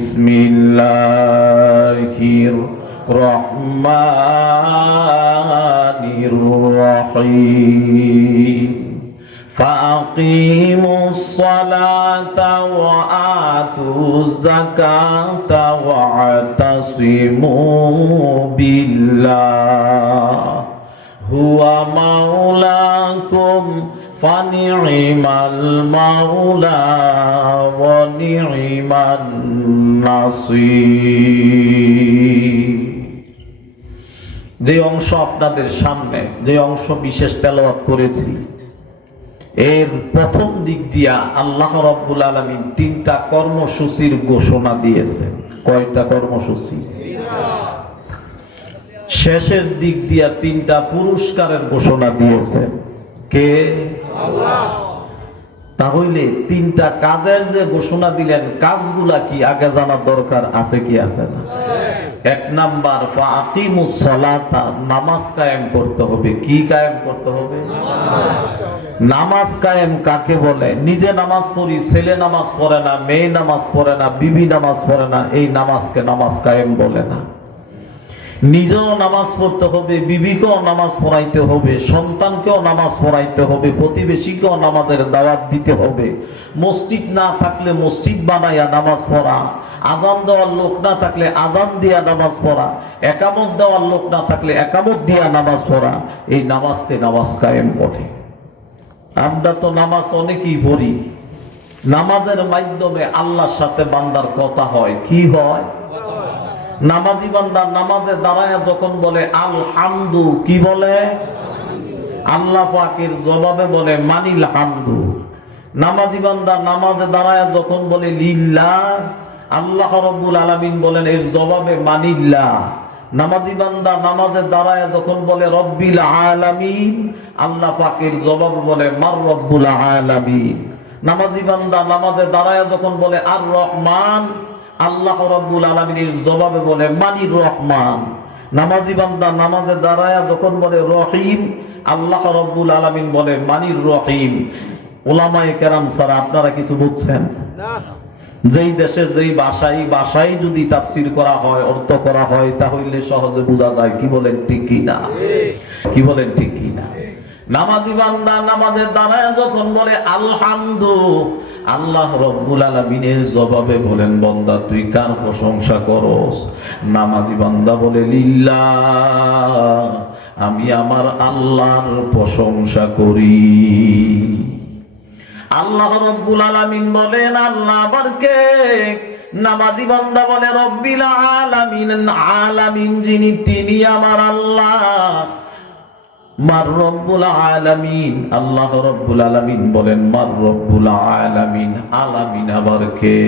বিসমিল্লাহির রহমানির রহিম ফাকিমুস সালাতা ওয়া আতুজ যাকাতা ওয়া আতাসিমু বিল্লাহ হুয়া মাওলাকুম ফানি'মাল মাওলা ওয়া নি'মান নাসীর। যে অংশ আপনাদের সামনে, যে অংশ বিশেষ তেলাওয়াত করেছি, এর প্রথম দিক দিয়া আল্লাহ রাব্বুল আলামিন তিনটা কর্মসূচির ঘোষণা দিয়েছেন। কয়টা কর্মসূচি? শেষের দিক দিয়া তিনটা পুরস্কারের ঘোষণা দিয়েছেন। কে? আল্লাহ। তাহলে তিনটা কাজের যে ঘোষণা দিলেন, কাজগুলা কি আগে জানার দরকার আছে কি আছে না? এক নাম্বার, ফাকিমুস সালাতা, নামাজ কায়েম করতে হবে। কি কায়েম করতে হবে? নামাজ কায়েম কাকে বলে? নিজে নামাজ পড়ি, ছেলে নামাজ পড়ে না, মেয়ে নামাজ পড়ে না, বিবি নামাজ পড়ে না, এই নামাজকে নামাজ কায়েম বলে না। নিজেও নামাজ পড়তে হবে, বিবিকেও নামাজ পড়াইতে হবে, সন্তানকেও নামাজ পড়াইতে হবে, প্রতিবেশীকেও নামাজের দাওয়াত দিতে হবে। মসজিদ না থাকলে মসজিদ বানাইয়া নামাজ পড়া, আজান দেওয়ার লোক না থাকলে আজান দিয়া নামাজ পড়া, একামত দেওয়ার লোক না থাকলে একামত দিয়া নামাজ পড়া, এই নামাজকে নামাজ কায়েম বলে। আমরা তো নামাজ অনেকেই পড়ি, নামাজের মাধ্যমে আল্লাহর সাথে বান্দার কথা হয়। কি হয়? নামাজি বান্দা নামাজে দাঁড়ায় যখন বলে আলহামদু, কি বলে? আল্লাহ পাকের জবাবে বলে মানিল হামদু। নামাজি বান্দা নামাজে দাঁড়ায় যখন বলে লিল্লাহ, আল্লাহ রাব্বুল আলামিন বলেন এর জবাবে মানিল্লাহ। নামাজি বান্দা নামাজে দাঁড়ায় যখন বলে রব্বিল আলামিন, আল্লাহ পাকের জবাবে বলে মার রব্বুল আলামিন। নামাজি বান্দা নামাজে দাঁড়ায় যখন বলে আর রহমান, আল্লাহ রাব্বুল আলামিনের জবাবে বলে মানির রহমান। নামাজি বান্দা নামাজে দাঁড়ায় যখন বলে রহিম, আল্লাহ রাব্বুল আলামিন বলে মানির রহিম। উলামায়ে কেরাম ছাড়া আপনারা কিছু বুঝছেন না? যেই দেশে যেই ভাষায় যদি তাফসীর করা হয়, অর্থ করা হয়, তাহলে সহজে বোঝা যায়। কি বলেন ঠিক কি না? কি বলেন ঠিক কি না? নামাজি বান্দা নামাজে দাঁড়ায় যখন বলে আলহামদু, আল্লাহ রাব্বুল আলামিনের জবাবে বলেন বান্দা তুই কার প্রশংসা করস? নামাজি বান্দা বলে লিল্লাহ, আমি আমার আল্লাহর প্রশংসা করি। আল্লাহ রাব্বুল আলামিন বলেন আল্লাহ আবার কে? নামাজি বান্দা বলে রব্বিল আলামিন, আলামিন যিনি তিনি আমার আল্লাহ। মার রব্বুল আলামিন, আল্লাহ রব্বুল আলামিন বলেন মার রব্বুল আলামিন, আলামিন আবার কে?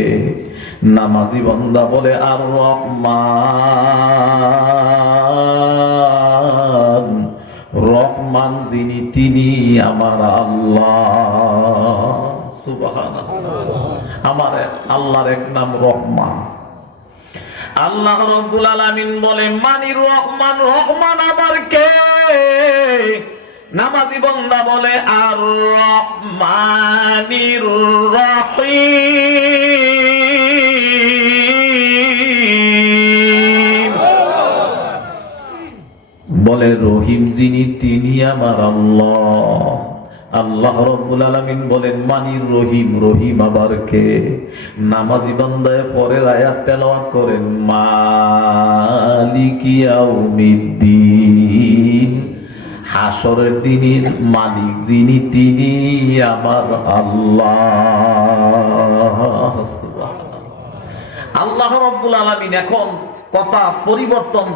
নামাজি বান্দা বলে আর রহমান, রহমান যিনি তিনি আমার আল্লাহ। সুবহানাল্লাহ। আমার আল্লাহর এক নাম রহমান। আল্লাহ রাব্বুল আলামিন বলে মানির রহমান, রহমান আবার কে? নামাজি বান্দা বলে আর রহমানির রহিম, বলে রহিম যিনি তিনি আমার আল্লাহ। আল্লাহ রাব্বুল আলামিন বলেন মানির রহিম, রহিম আবার কে? নামাজি বান্দায় পরের আয়াত তেলাওয়াত করেন মালিকি ইয়াউমিদ্দিন, হাসরের দিনের মালিক যিনি তিনি আমার আল্লাহ। আল্লাহ রাব্বুল আলামিন এখন কথা পরিবর্তন,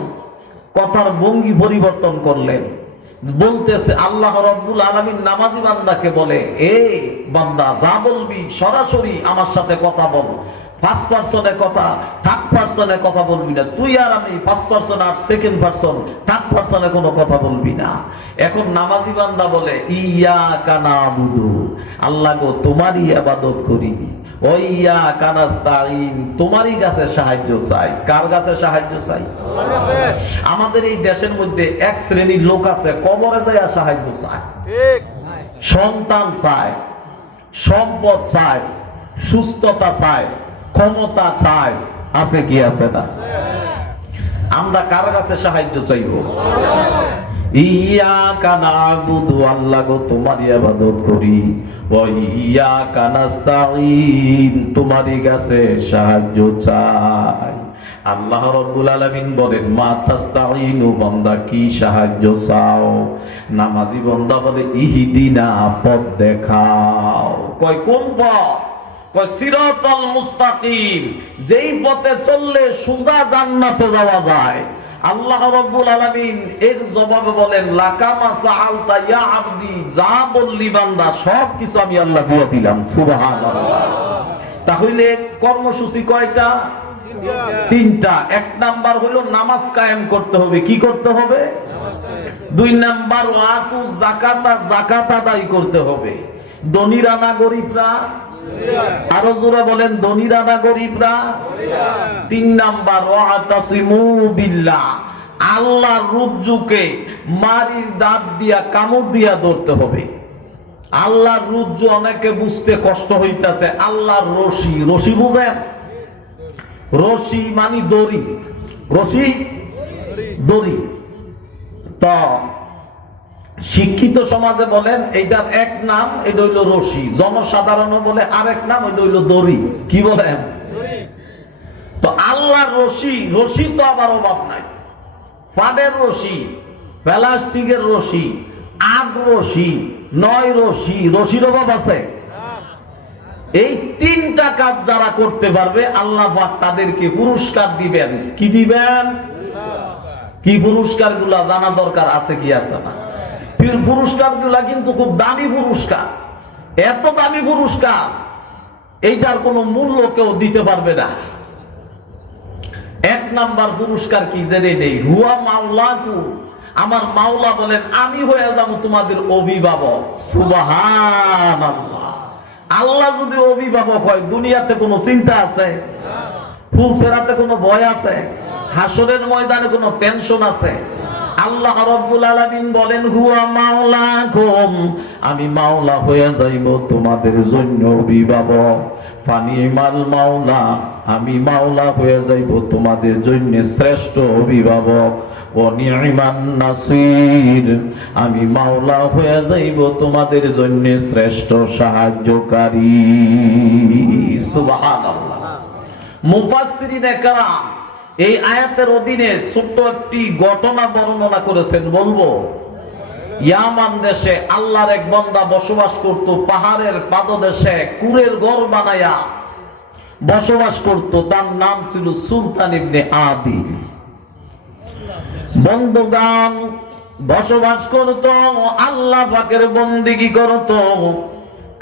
কথার ভঙ্গি পরিবর্তন করলেন। বলতেছে আল্লাহ রাব্বুল আলামিন নামাজি বান্দাকে বলে এই বান্দা যা বলবি সরাসরি আমার সাথে কথা বল। ফার্স্ট পারসনে কথা, থার্ড পারসনে কথা বলবি না। তুই আর আমি ফার্স্ট পারসন আর সেকেন্ড পারসন, থার্ড পারসনে কোনো কথা বলবি না। এখন নামাজি বান্দা বলে ইয়াকা নাবুদু, আল্লাহ গো তোমারই ইবাদত করি, ওইয়া কানাস্তাইন, তোমারই কাছে সাহায্য চাই। কার কাছে সাহায্য চাই? আল্লাহর কাছে। আমাদের এই দেশের মধ্যে এক শ্রেণীর লোক আছে কবরে যায় সাহায্য চায়, ঠিক সন্তান চায়, সম্পদ চায়, সুস্থতা চায়, ক্ষমতা চায়, আছে কি আছে না? আমরা কার কাছে সাহায্য চাইব? ইয়াকা না'বুদু, আল্লাহ গো তোমারই ইবাদত করি, ওয়া ইয়াকা নাস্তাঈন, তোমারই কাছে সাহায্য চাই। আল্লাহ রাব্বুল আলামিন বলেন মা তাস্তাঈনু, বান্দা কি সাহায্য চাও? নামাজি বান্দা বলে ইহদিনা, পথ দেখাও। কয় কোন পথ? কয় সিরাতাল মুস্তাকিম, যেই পথে চললে সোজা জান্নাতে যাওয়া যায়। আল্লাহ রাব্বুল আলামিন এর জবাবে বলেন লাকা মা সাআলতা ইয়া আবদি, যা বললি বান্দা সব কিছু আমি আল্লাহ দিয়ে দিলাম। সুবহানাল্লাহ। তাহলে কর্মসূচি কয়টা? তিনটা। এক নাম্বার হলো নামাজ কায়েম করতে হবে। কি করতে হবে? দুই নাম্বার ওয়াতু যাকাতা, যাকাত আদায় করতে হবে। ধনীরা না গরিবরা? আরো জোরে বলেন, ধনীরা না গরিবরা? তিন নাম্বার ওয়াতাসিমু বিল্লাহ, আল্লাহর রুজ্জুকে মারির দাঁত দিয়া, কামড় দিয়া ধরতে হবে। আল্লাহর রুজ্জু অনেকে বুঝতে কষ্ট হইতাছে। আল্লাহর রশি, রশি বুঝেন? রশি মানে দড়ি, রশি দড়ি। তো শিক্ষিত সমাজে বলেন এইটার এক নাম, এটা হইল রশি। জনসাধারণ বলে আরেক নাম, এটা হইল দড়ি। কি বলেন? তো আল্লাহর রশি, রশি তো আবার অভাব নাই। পাটের রশি, প্লাস্টিকের রশি, আগ রশি, নয় রশি, রশির অভাব আছে? এই তিনটা কাজ যারা করতে পারবে আল্লাহ পাক তাদেরকে পুরস্কার দিবেন। কি দিবেন? কি পুরস্কার গুলা জানা দরকার আছে কি আছে না? পুরস্কার গুলা কিন্তু খুব দামি পুরস্কার। এত দামি পুরস্কার, এইটার কোনো মূল্য কেউ দিতে পারবে না। এক নাম্বার পুরস্কার কি জেনে নেই? হুয়া মাওলাকু, আমার মাওলা বলেন আমি হয়ে যাব তোমাদের অভিভাবক। সুবহানাল্লাহ। আল্লাহ যদি অভিভাবক হয়, দুনিয়াতে কোনো চিন্তা আছে? ফুলসেরাতে কোনো ভয় আছে? হাসরের ময়দানে কোনো টেনশন আছে? আল্লাহ রাব্বুল আলামিন বলেন হুয়া মাওলাকুম, আমি মাওলা হয়ে যাইব তোমাদের জন্য অভিভাবক। ফানিমাল মাওলা, আমি মাওলা হয়ে যাইব তোমাদের জন্য শ্রেষ্ঠ অভিভাবক। ও নি'মান নাসির, আমি মাওলা হয়ে যাইব তোমাদের জন্য শ্রেষ্ঠ সাহায্যকারী। সুবহানাল্লাহ। মুফাসসিরিনে কেরাম এই আয়াতের অধীনে ছোট্ট একটি ঘটনা বর্ণনা করেছেন। বলবো? ইয়ামান দেশে আল্লাহর এক বান্দা বসবাস করত। পাহাড়ের পাদদেশে কুরের ঘর বানায়া বসবাস করত। তার নাম ছিল সুলতান ইবনে আদিল। বন্ধুগণ, বসবাস করত, আল্লাহ পাকের বন্দেগী করত।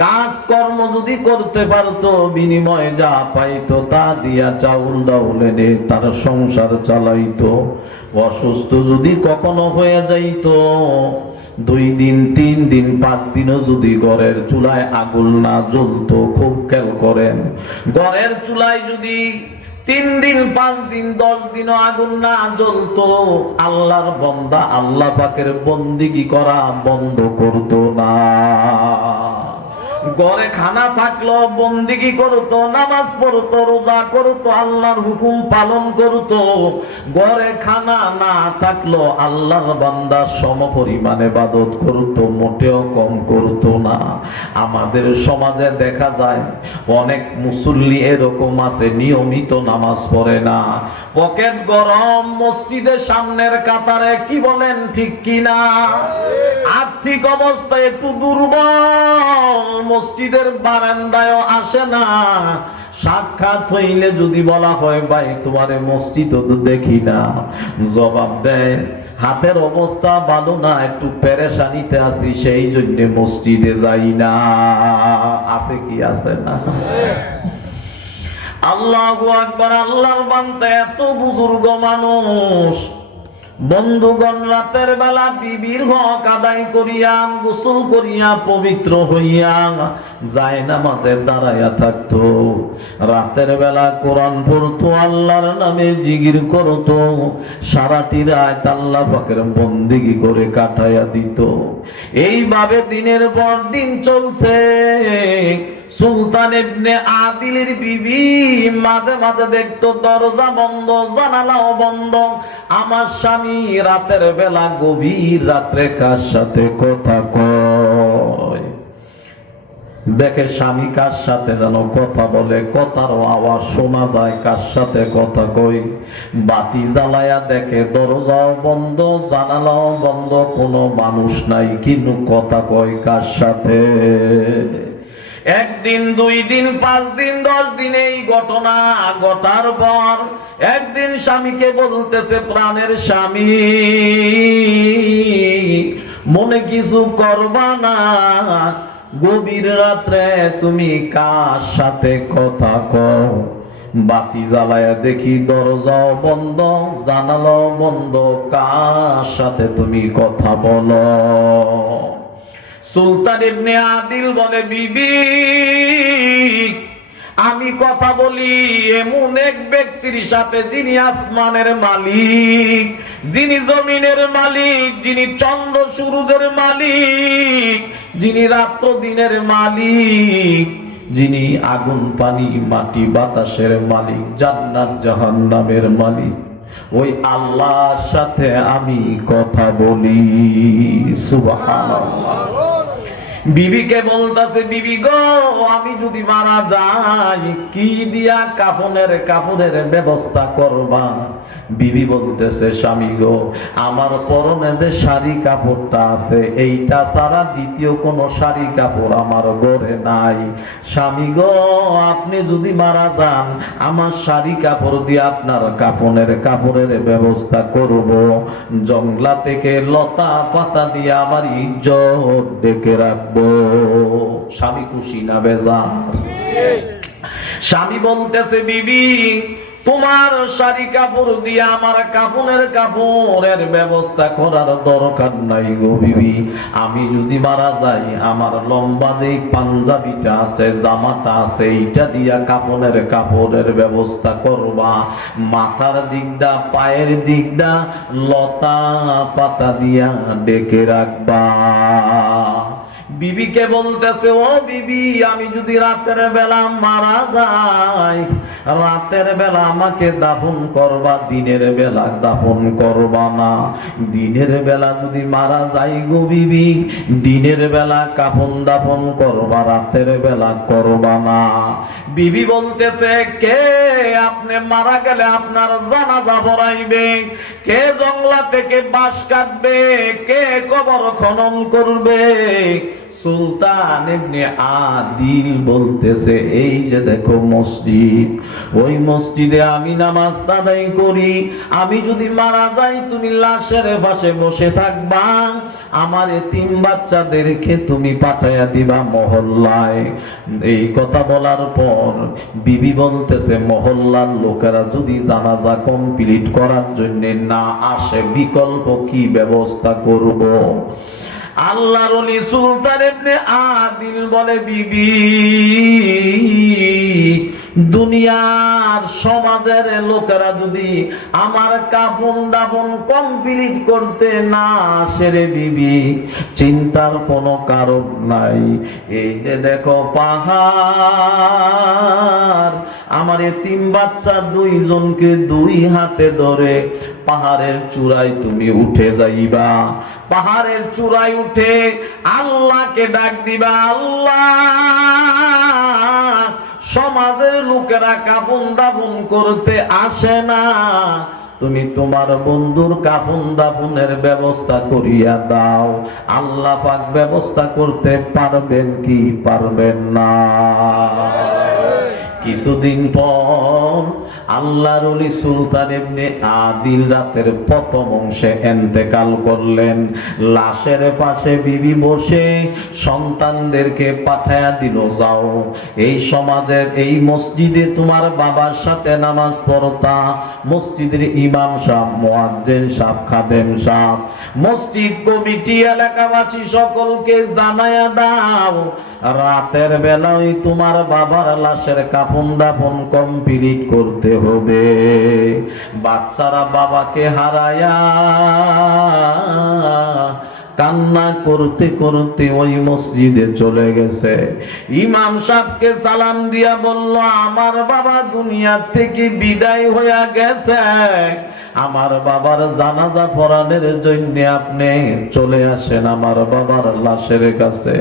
কাজ কর্ম যদি করতে পারতো, বিনিময়ে যা পাইতো তা দিয়া চাউল ডাউল এনে তার সংসার চালাইতো। অসুস্থ যদি কখনো হয়ে যাইতো, 2 দিন 3 দিন 5 দিনও যদি ঘরের চুলায় আগুন না জ্বলতো, খুব খেয়াল করেন, ঘরের চুলায় যদি 3 দিন 5 দিন 10 দিনও আগুন না জ্বলতো, আল্লাহর বান্দা আল্লাহ পাকের বন্দেগী করা বন্ধ করতো না। ঘরে খানা থাকলো বন্দেগী করতো, নামাজ পড়তো, রোজা করতো, আল্লাহর হুকুম পালন করতো। ঘরে খানা না থাকলো আল্লাহর বান্দা সমপরিমাণে ইবাদত করতো, মোটেও কম করতো না। আমাদের সমাজে দেখা যায় অনেক মুসল্লি এরকম আছে নিয়মিত নামাজ পড়ে না, পকেট গরম, মসজিদের সামনের কাতারে। কি বলেন ঠিক কিনা? আর্থিক অবস্থা একটু দুর্বল, মসজিদের বারান্দায়ও আসে না। সাক্ষাৎ হইলে যদি বলা হয় ভাই তোমারে মসজিদ তো দেখি না, জবাব দেয় হাতের অবস্থা ভালো না, একটু পেরেশানিতে আছি, সেই জন্য মসজিদে যাই না। আছে কি আছে না? আল্লাহু আকবার। আল্লাহর বান্দা এত বুজুর্গ মানুষ। বন্ধুগণ, রাতের বেলা বিবির হক আদায় করিয়া, গোসল করিয়া, পবিত্র হইয়া জায়নামাজে দাঁড়াইয়া থাকতো। রাতের বেলা কোরআন পড়তো, আল্লাহর নামে জিকির করতো, সারাটি রাত আল্লাহ পাকের বন্দেগী করে কাটাইয়া দিত। এইভাবে দিনের পর দিন চলছে। সুলতান ইবনে আদিলের বিবি মাঝে মাঝে দেখতো দরজা বন্ধ, জানালাও বন্ধ। আমার স্বামী রাতের বেলা গভীর রাত্রে কার সাথে কথা কয়, দেখে স্বামী কার সাথে যেন কথা বলে, কথারও আওয়াজ শোনা যায়, কার সাথে কথা কই। বাতি জ্বালায়া দেখে দরজাও বন্ধ, জানালাও বন্ধ, কোনো মানুষ নাই, কিন্তু কথা কয় কার সাথে। একদিন, 2 দিন, 5 দিন, 10 দিন এই ঘটনা ঘটার পর একদিন স্বামীকে বলতেছে, প্রাণের স্বামী, মনে কিছু করবা না, গভীর রাত্রে তুমি কার সাথে কথা কও? বাতি জ্বালায়া দেখি দরজাও বন্ধ, জানালাও বন্ধ, কার সাথে তুমি কথা বলো? সুলতান ইবনে আদিল বলে, বিবি, আমি কথা বলি এমন এক ব্যক্তির সাথে যিনি আসমানের মালিক, যিনি জমিনের মালিক, যিনি চন্দ্র সূর্যের মালিক, যিনি রাত্র দিনের মালিক, যিনি আগুন পানি মাটি বাতাসের মালিক, জান্নাত জাহান্নামের মালিক, ওই আল্লাহর সাথে আমি কথা বলি। সুবহানাল্লাহ। বিবিকে বলতাছে, বিবি গো, আমি যদি মারা যাই কি দিয়া কাফনের ব্যবস্থা করবা? বিবি বলতেছে, স্বামী গো, আমার পরনে যে শাড়ি কাপড়টা আছে এইটা ছাড়া দ্বিতীয় কোনো শাড়ি কাপড় আমার ঘরে নাই। স্বামী গো, আপনি যদি মারা যান আমার শাড়ি কাপড় দিয়ে আপনার কাপড়ের ব্যবস্থা করব, জংলা থেকে লতা পাতা দিয়ে আমার ইজ্জত ডেকে রাখবো। স্বামী খুশি না বেজার? স্বামী বলতেছে, বিবি, তোমার শাড়ি কাপড় দিয়ে আমার কাপড়ের ব্যবস্থা করার দরকার নাই গো বিবি। আমি যদি মারা যাই আমার লম্বা যে পাঞ্জাবিটা আছে, জামাটা আছে, এইটা দিয়া কাপড়ের ব্যবস্থা করবা। মাথার দিকটা পায়ের দিকটা লতা পাতা দিয়া ডেকে রাখবা। বিবিকে বলতেছে, ও বিবি, আমি যদি রাতের বেলা মারা যাই, রাতের বেলা আমাকে দাফন করবা, দিনের বেলা দাফন করবা না। দিনের বেলা যদি মারা যাই গো বিবি, দিনের বেলা কাফন দাফন করবা, রাতের বেলা করবা না। বিবি বলতেছে, কে আপনি মারা গেলে আপনার জানাজা পড়াইবে? কে জংলা থেকে বাঁশ কাটবে? কে কবর খনন করবে? সুলতান ইবনে আদিল বলতেছে, এই যে দেখো মসজিদ, ওই মসজিদে আমি নামাজ আদায় করি। আমি যদি মারা যাই তুমি লাশের পাশে বসে থাকবা, আমার এতিম বাচ্চাদেরকে তুমি পাঠাইয়া দিবা মহল্লায়। এই কথা বলার পর বিবি বলতেছে, মহল্লার লোকেরা যদি জানাজা কমপ্লিট করার জন্য না আসে, বিকল্প কি ব্যবস্থা করব? আল্লাহর ওলি সুলতান ইবনে আদিল বলে, বিবি, দুনিয়ার সমাজের লোকেরা যদি আমার কাফন দাফন কমপ্লিট করতে না আসে রে বিবি, চিন্তার কোনো কারণ নাই। এই যে দেখো পাহাড়, আমার এতিম বাচ্চা 2 জনকে 2 হাতে ধরে পাহাড়ের চূড়ায় তুমি উঠে যাইবা। পাহাড়ের চূড়ায় উঠে আল্লাহকে ডাক দিবা, আল্লাহ, সমাজের লোকেরা কাফন দাফন করতে আসে না, তুমি তোমার বন্ধুর কাফন দাফনের ব্যবস্থা করিয়া দাও। আল্লাহ পাক ব্যবস্থা করতে পারবেন কি পারবেন না? কিছুদিন পর আল্লাহর ওলি সুলতান ইবনে আদিল রাতের প্রথম অংশে ইন্তেকাল করলেন। লাশের পাশে বিবি বসে সন্তানদেরকে পাঠায়া দিল, যাও এই সমাজের এই মসজিদে তোমার বাবার সাথে নামাজ পড়তা। মসজিদের ইমাম সাহেব, মুয়াজ্জিন সাহেব, খাদেম সাহেব, মসজিদ কমিটি, এলাকাবাসী সকলকে জানায়া দাও, রাতের বেলায় তোমার বাবার লাশের কাফন দাফন কমপ্লিট করতে হবে। বাচ্চারা বাবাকে হারায়া কান্না করতে করতে ওই মসজিদে চলে গেছে। ইমাম সাহেবকে সালাম দিয়া বলল, আমার বাবা দুনিয়া থেকে বিদায় হয়ে গেছে, আমার বাবার জানাজা পড়ানোর জন্য আপনি চলে আসেন আমার বাবার লাশের কাছে।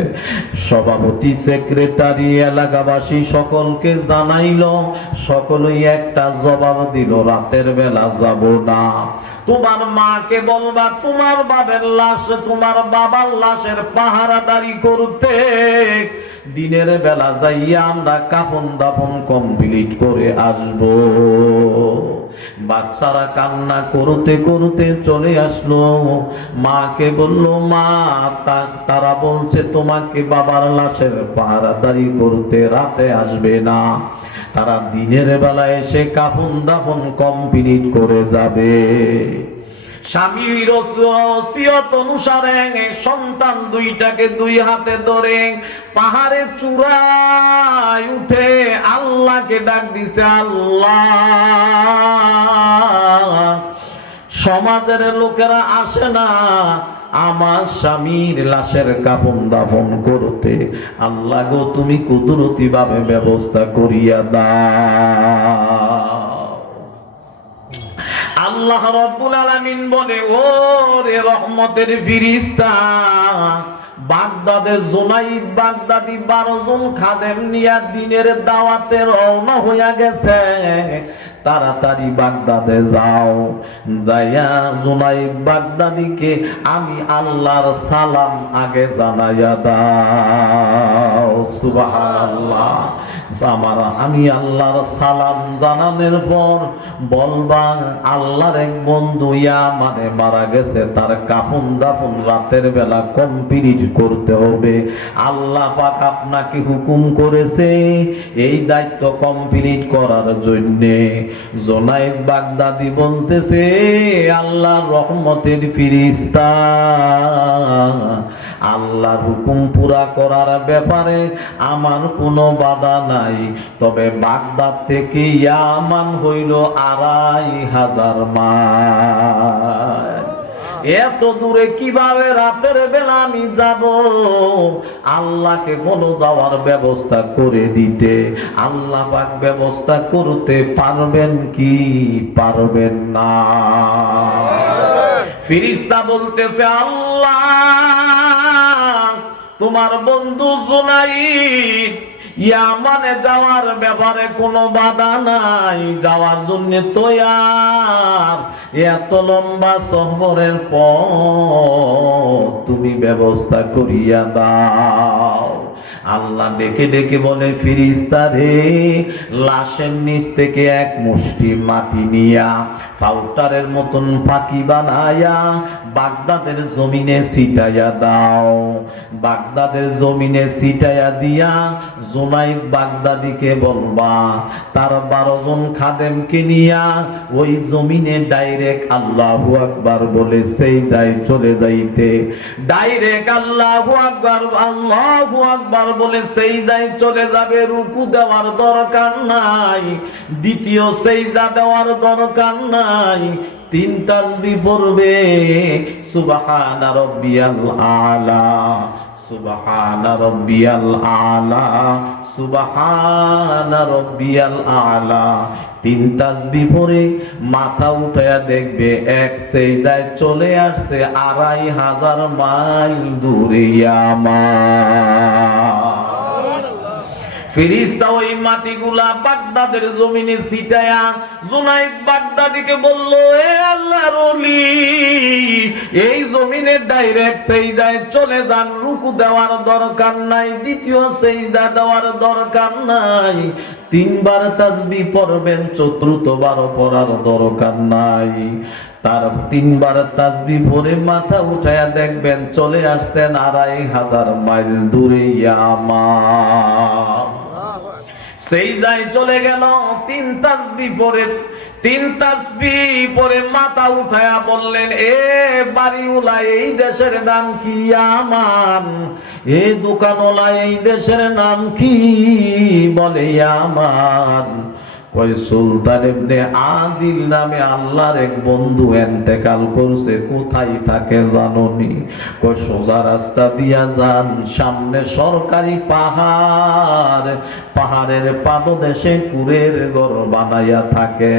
সভাপতি, সেক্রেটারি, এলাকাবাসী সকলকে জানাইলো, সকলেই একটা জবাব দিল, রাতের বেলা যাব না। তোমার মাকে বলবা তোমার বাবার লাশ, তোমার বাবার লাশের পাহারাদারি করতে, দিনের বেলা যাইয়া আমরা কাফন দাফন কমপ্লিট করে আসবো। বাচ্চারা কান্না করতে করতে চলে আসলো, মাকে বলল, মা তারা বলছে তোমাকে বাবার লাশের পাহারাদারি করতে রাতে আসবে না, তারা দিনের বেলা এসে কাফন দাফন কমপ্লিট করে যাবে। স্বামীর ওসিয়ত অনুসারে সন্তান দুইটাকে দুই হাতে ধরে পাহাড়ের চূড়ায় উঠে আল্লাহকে ডাক দিছে, আল্লাহ, সমাজের লোকেরা আসে না আমার স্বামীর লাশের কাফন দাফন করতে, আল্লাহ গো তুমি কুদরতি ভাবে ব্যবস্থা করিয়া দাও। আল্লাহ রাব্বুল আলামিন বলে, ও রে রহমতের ফেরেশতা, বাগদাদের জুনাইদ বাগদাদি 12 জন খাদেম নিয়া দিনের দাওয়াতে রওনা হইয়া গেছে, তাড়াতাড়ি বাগদাদে যাও, যাইয়া জুনাইদ বাগদাদিকে আমি আল্লাহর সালাম আগে জানাইয়া দাও। সুবহানাল্লাহ। আমি আল্লাহর সালাম জানানোর পর বলবা, আল্লাহর এক বন্ধু ইয়ামানে মারা গেছে, তার কাফন দাফন রাতের বেলা কমপ্লিট করতে হবে। আল্লাহ পাক আপনাকে হুকুম করেছে এই দায়িত্ব কমপ্লিট করার জন্যে। জুনাইদ বাগদাদি বলতেছে, আল্লাহর রহমতের ফেরেশতা, আল্লাহর হুকুম পুরা করার ব্যাপারে আমার কোনো বাধা নাই, তবে বাগদাদ থেকে ইয়ামান হইল 2500 মাইল। এত দূরে কিভাবে রাতের বেলা আমি যাব? আল্লাহকে বলো যাওয়ার ব্যবস্থা করে দিতে। আল্লাহ পাক ব্যবস্থা করতে পারবেন কি পারবেন না? ফেরেশতা বলতেছে, আল্লাহ, তোমার বন্ধু জুনাইদ ইয়ামানে যাওয়ার ব্যাপারে কোনো বাধা নাই, যাওয়ার জন্য তৈয়ার। এত লম্বা সফরের পর তুমি ব্যবস্থা করিয়া দাও। আল্লাহ ডেকে ডেকে বলে, ফেরেশতা রে, লাশের নিচ থেকে এক মুষ্টি মাটি নিয়া পাউডারের মতন ফাঁকি বানায়া বাগদাদের জমিনে ছিটাইয়া দাও। বাগদাদের জমিনে ছিটাইয়া দিয়া জুনাইদ বাগদাদিকে বলবা তার 12 জন খাদেমকে নিয়া ওই জমিনে ডাইরেক্ট আল্লাহু আকবার বলে সিজদায় চলে যাইতে। ডাইরেক্ট আল্লাহু আকবার আল্লাহু আকবার বলে সিজদায় চলে যাবে। রুকু দেওয়ার দরকার নাই, দ্বিতীয় সিজদা দেওয়ার দরকার নাই। 3 তাসবিহ পড়বে, সুবহানা রাব্বিয়াল আলা, সুবহানা রাব্বিয়াল আলা, সুবহানা রাব্বিয়াল আলা। 3 তাসবিহ পড়ে মাথা উঠায়া দেখবে এক সিজদায় চলে আসছে 2500 মাইল দূরে ইয়ামান। ফেরেশতা ওই মাটিগুলা বাগদাদের জমিনে ছিটায়া জুনাইদ বাগদাদিকে বলল, এ আল্লাহর ওলি, এই জমিনে ডাইরেক্ট সিজদায় চলে যান, রুকু দেওয়ার দরকার নাই, দ্বিতীয় সিজদা দেওয়ার দরকার নাই। 3 বার তাসবিহ পড়বেন, চতুর্থবার পড়ার দরকার নাই। তার 3 বার তাসবিহ পড়ে মাথা উঠায়া দেখবেন চলে আসছেন 2500 মাইল দূরে ইয়ামান। সিজদায় চলে গেল। 3 তাসবিহ পড়ে 3 তাসবিহ পড়ে মাথা উঠায়া বললেন, এ বাড়িওয়ালা, এই দেশের নাম কি? ইয়ামান। এ দোকানওয়ালা, এই দেশের নাম কি? বলে ইয়ামান। ওই সুলতান ইবনে আদিল নামে আল্লাহর এক বন্ধু ইন্তেকাল করছে। কোথায় থাকে জানোনি? কই সোজা রাস্তা দিয়া যান, সামনে সরকারি পাহাড়, পাহাড়ের পাদদেশে কুড়ের ঘর বানাইয়া থাকে।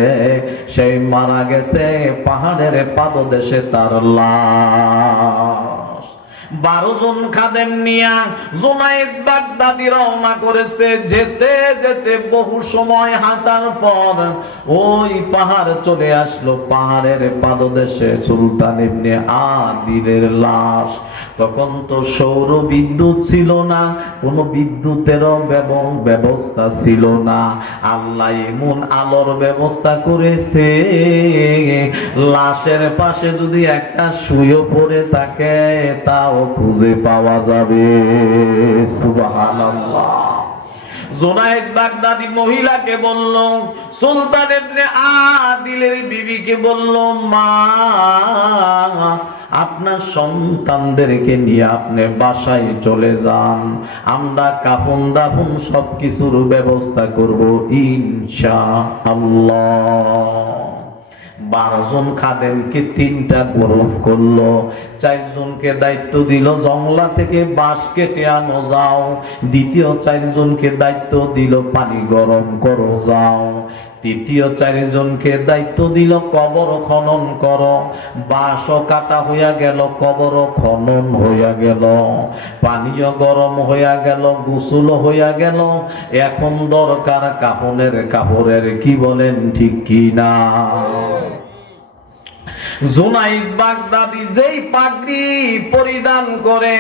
সেই মারা গেছে, পাহাড়ের পাদদেশে তার লাশ। 12 জন খাদেম নিয়া জুনায়েদ বাগদাদি রওনা করেছে। যেতে যেতে বহু সময় হাঁটার পর ওই পাহাড় চলে আসলো। পাহাড়ের পাদদেশে সুলতান ইবনে আদিলের লাশ। তখন তো সৌর বিদ্যুৎ ছিল না, কোনো বিদ্যুতেরও ব্যবস্থা ছিল না। আল্লাহ এমন আলোর ব্যবস্থা করেছে, লাশের পাশে যদি একটা শুয়ে পড়ে থাকে তাও খুঁজে পাওয়া যাবে। সুবহানাল্লাহ। জুনায়েদ বাগদাদি মহিলাকে বলল, সুলতান ইবনে আদিলের বিবিকে বলল, মা আপনার সন্তানদেরকে নিয়ে আপনি বাসায় চলে যান, আমরা কাফন দাফন সবকিছুর ব্যবস্থা করব ইনশাআল্লাহ। 12 জন খাদেমকে 3টা গ্রুপ করলো। 4 জনকে দায়িত্ব দিল জংলা থেকে বাঁশ কেটে আনো যাও। দ্বিতীয় 4 জনকে দায়িত্ব দিল পানি গরম করো যাও। তৃতীয় 4 জনকে দায়িত্ব দিল কবর খনন করো। বাঁশও কাটা হইয়া গেল, কবরও খনন হইয়া গেল, পানিও গরম হইয়া গেল, গোসল হইয়া গেল। এখন দরকার কাফনের কাপড়ের। কি বলেন ঠিক কি না? জুনায়েদ বাগদাদি যেই পাগড়ি পরিধান করে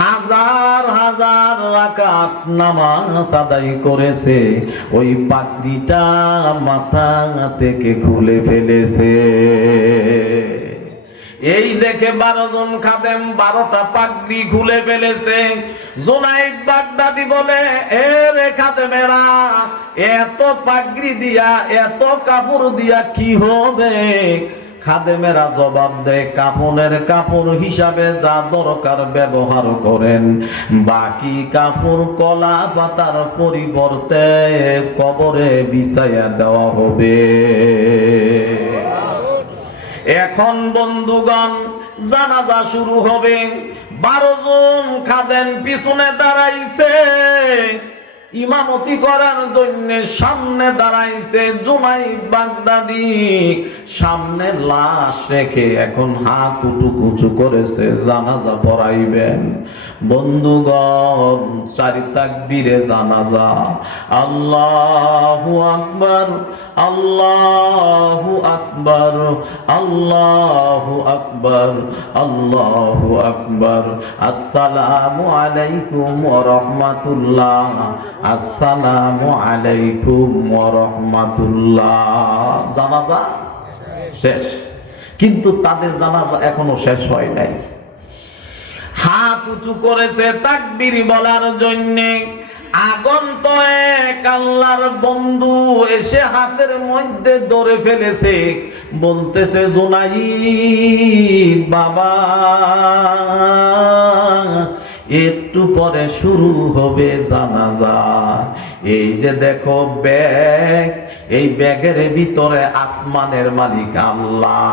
হাজার হাজার রাকাত নামাজ আদায় করেছে, ওই পাগড়িটা মাথা থেকে খুলে ফেলেছে। এই দেখে 12 জন খাদেম 12টা পাগড়ি খুলে ফেলেছে। জুনায়েদ বাগদাদি বলে, এ রে খাদেমেরা, এত পাগড়ি দিয়া এত কাপড় দিয়া কি হবে? খাদেমেরা জবাব দেয়, কাফনের কাপড় হিসাবে যা দরকার ব্যবহার করেন, বাকি কাপড় কলা পাতার পরিবর্তে কবরে বিছাইয়া দেওয়া হবে। এখন বন্ধুগণ, জানাজা শুরু হবে। 12 জন খাদেম পিছনে দাঁড়াইছে, ইমামতি করার জন্য সামনে দাঁড়াইছে জুনায়েদ বাগদাদি। সামনে লাশ রেখে এখন হাত উঁচু করেছে, জানাজা পড়াইবেন। বন্ধুগণ, 4 তাকবীরে জানাজা। আল্লাহু আকবার, আল্লাহু আকবার, আল্লাহু আকবার, আল্লাহু আকবার। আসসালামু আলাইকুম ওয়া রাহমাতুল্লাহ, আসসালামু আলাইকুম ওয়া রাহমাতুল্লাহ। জানাজা শেষ, কিন্তু তাদের জানাজা এখনো শেষ হয় নাই। হাত উঁচু করেছে তাকবীর বলার জন্য। আগন্তুক এক আল্লাহর বন্ধু এসে হাতের মধ্যে ধরে ফেলেছে, বলতেছে, জুনায়েদ বাবা, একটু পরে শুরু হবে জানাজা। এই যে দেখো ব্যাগ, এই ব্যাগের ভিতরে আসমানের মালিক আল্লাহ,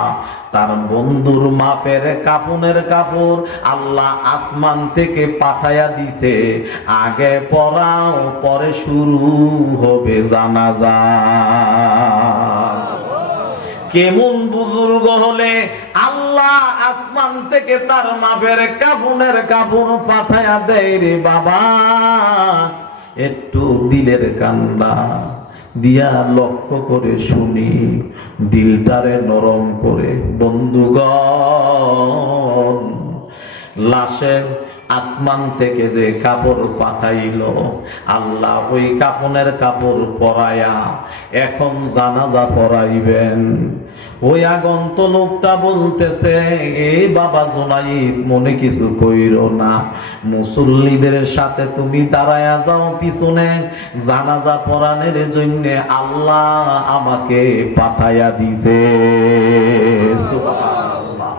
তার বন্ধুর মাপের কাফনের কাপড় আল্লাহ আসমান থেকে পাঠাইয়া দিছে। আগে পড়াও, পরে শুরু হবে জানাজা। কেমন বুজুর্গ হলে আল্লাহ আসমান থেকে তার মাপের কাফনের কাপড় পাঠাইয়া দেয় রে বাবা। একটু দিলের কান্না দিয়া লক্ষ্য করে শুনি, দিলটারে নরম করে। বন্ধুগণ, লাশের আসমান থেকে যে কাপড় পাঠাইল আল্লাহ, ওই কাফনের কাপড় পরায়া এখন জানাজা পড়াইবেন। ওই আগন্তুক লোকটা বলতেছে, এ বাবা জুনায়েদ, মনে কিছু কইরো না, মুসল্লিদের সাথে তুমি দাঁড়ায়া যাও পিছনে, জানাজা পড়ানোর জন্য আল্লাহ আমাকে পাঠাইয়া দিছে। সুবহানাল্লাহ।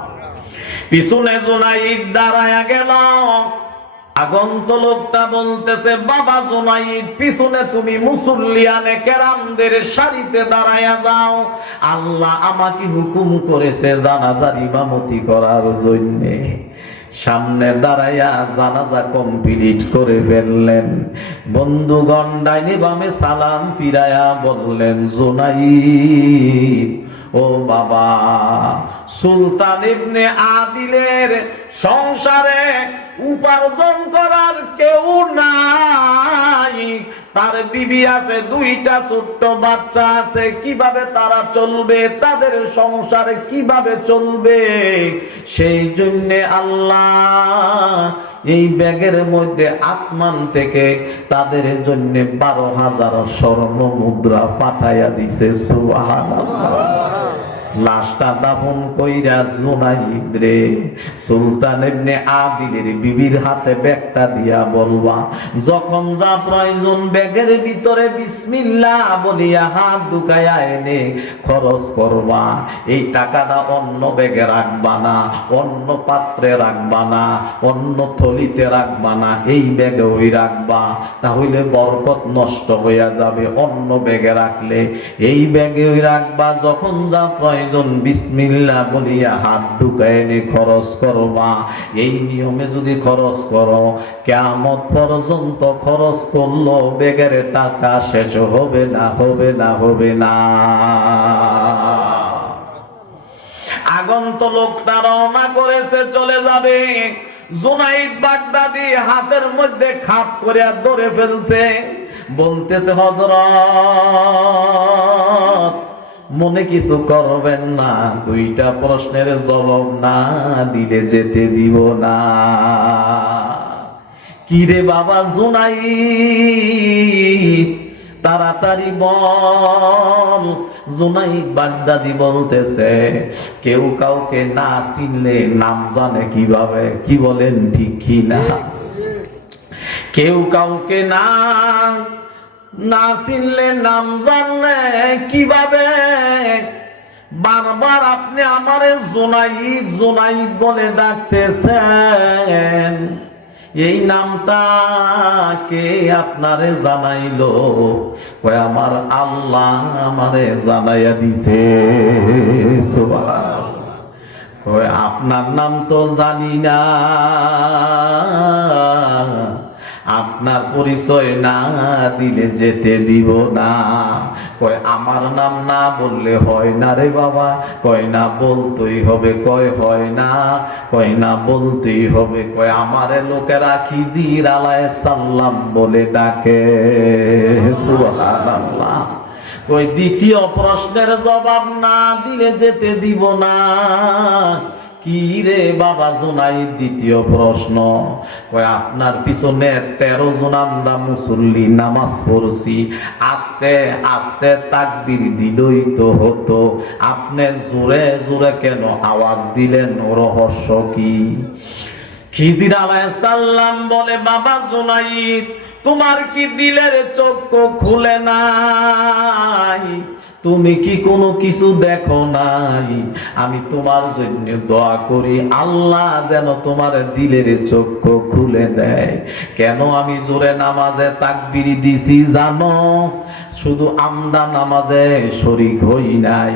পিছনে জুনায়েদ দাঁড়ায়া গেল, আগন্ত লোকটা বলতেছে, বাবা জুনাইদ, পিছনে তুমি মুসল্লিয়ানে কেরামদের সারিতে দাঁড়ায়া যাও, আল্লাহ আমাকে হুকুম করেছে জানাজার ইমামতি করার জন্য। সামনে দাঁড়াইয়া জানাজা কমপ্লিট করে ফেললেন। বন্ধুগণ ডাইনে বামে সালাম ফিরায়া বললেন, জুনাইদ ও বাবা, সুলতান ইবনে আদিলের সংসারে উপার্জন করার কেউ নাই, তার বিবি আছে, দুইটা ছোট্ট বাচ্চা আছে, কিভাবে তারা চলবে, তাদের সংসারে কিভাবে চলবে? সেই জন্য আল্লাহ এই ব্যাগের মধ্যে আসমান থেকে তাদের জন্য 12,000 স্বর্ণ মুদ্রা পাঠাইয়া দিছে। সুবহানাল্লাহ। লাশটা দাফন কইরা জুনাইদ রে সুলতান ইবনে আদিলের বিবির হাতে ব্যাগটা দিয়া বলবা, যখন যা প্রয়োজন ব্যাগের ভিতরে বিসমিল্লাহ বলিয়া হাত ঢুকাইয়া এনে খরচ করবা। এই টাকাটা অন্য ব্যাগে রাখবা না, অন্য পাত্রে রাখবা না, অন্য থলিতে রাখবা না, এই ব্যাগে ওই রাখবা, তাহলে বরকত নষ্ট হইয়া যাবে। অন্য ব্যাগে রাখলে এই ব্যাগে ওই রাখবা, যখন যা প্রয়োজন বিসমিল্লাহ বলিয়া হাত ঢুকায় এনে খরচ করবা। এই নিয়মে যদি খরচ করো, কিয়ামত পর্যন্ত খরচ করলো বেগের টাকা শেষ হবে না, হবে না, হবে না। আগন্ত লোকটা রওনা করেছে, চলে যাবে। জুনাইদ বাগদাদি হাতের মধ্যে খাপ করে ধরে ফেলছে, বলতেছে, হযরত মনে কিছু করবেন না, দুইটা প্রশ্নের জবাব না দিলে যেতে দিব না। কি রে বাবা জুনাইদ, তাড়াতাড়ি বল। জুনাইদ বাগদাদি বলতেছে, কেউ কাউকে না চিনলে নাম জানে কিভাবে? কি বলেন, ঠিক কি না? কেউ কাউকে না চিনলে নাম জানলে কিভাবে? বারবার আপনি আমারে জুনাইদ জুনাইদ বলে ডাকতেছেন, এই নামটা কে আপনারে জানাইলো? কই আমার আল্লাহ আমারে জানাইয়া দিছে। সুবহানাল্লাহ। কই আপনার নাম তো জানি না, আপনার পরিচয় না দিলে যেতে দিব না। কয় আমার নাম না বললে হয় না রে বাবা। কয় না, বলতেই হবে। কয় হয় না? কয় না, বলতেই হবে। কয় আমারে লোকেরা খিজির আলাইহিস সালাম বলে ডাকে। সুবহানাল্লাহ। কয় দ্বিতীয় প্রশ্নের জবাব না দিলে যেতে দিব না। কি রে বাবা জুনাইদ, দ্বিতীয় প্রশ্ন? কয় আপনার পিছনে 13 জন আমরা মুসল্লি নামাজ পড়ছি, আস্তে আস্তে তাকবীর দিলই তো হতো, আপনি জোরে জোরে কেন আওয়াজ দিলেন? রহস্য কি? খিজির আলাইহিস সালাম বলে, বাবা জুনাইদ, তোমার কি দিলের চক্ষু খুলে নাই? তুমি কি কোনো কিছু দেখো নাই? আমি তোমার জন্য দোয়া করি, আল্লাহ যেন তোমার দিলের চক্ষু খুলে দেয়। কেন আমি জোরে নামাজে তাকবীর দিছি জানো? শুধু আমরা নামাজে শরীক হই নাই,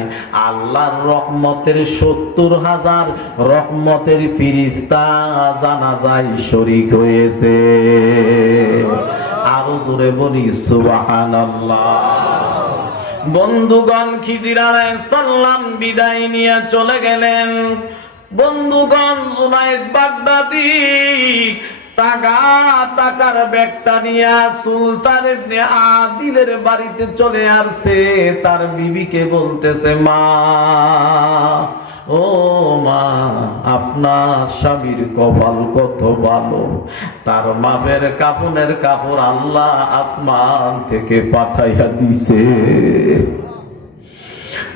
আল্লাহর রহমতের 70,000 রহমতের ফেরেশতা জানাজায় শরীক হয়েছে। আরো জোরে বলি সুবহানাল্লাহ। বন্ধুগণ, খিজির আলাইহিস সালাম বিদায় নিয়ে চলে গেলেন। বন্ধুগণ, জুনাইদ বাগদাদি টাকার ব্যাগটা নিয়ে সুলতান ইবনে আদিলের বাড়িতে চলে আসছে। তার বিবিকে বলতেছে, মা, ও মা, আপনার স্বামীর কপাল কত ভালো, তার মাপের কাফনের কাপড় আল্লাহ আসমান থেকে পাঠাইয়া দিছে।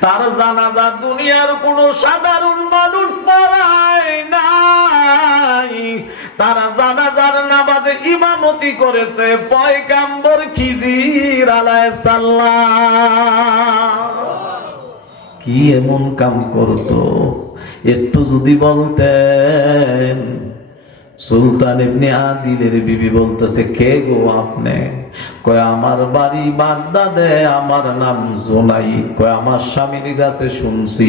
তার জানাজা দুনিয়ার কোন সাধারণ মানুষ পড়ায় নাই, তার জানাজার নামাজে ইমামতি করেছে পয়গাম্বর খিজির আলাইহিস সালাম। কি এমন কাম করতো একটু যদি বলতেন। সুলতান ইবনে আদিলের বিবি বলতেছে, কে গো আপনি? কয় আমার বাড়ি বাগদাদে, আমার নাম জোনাইদ। কয় আমার স্বামীর কাছে শুনছি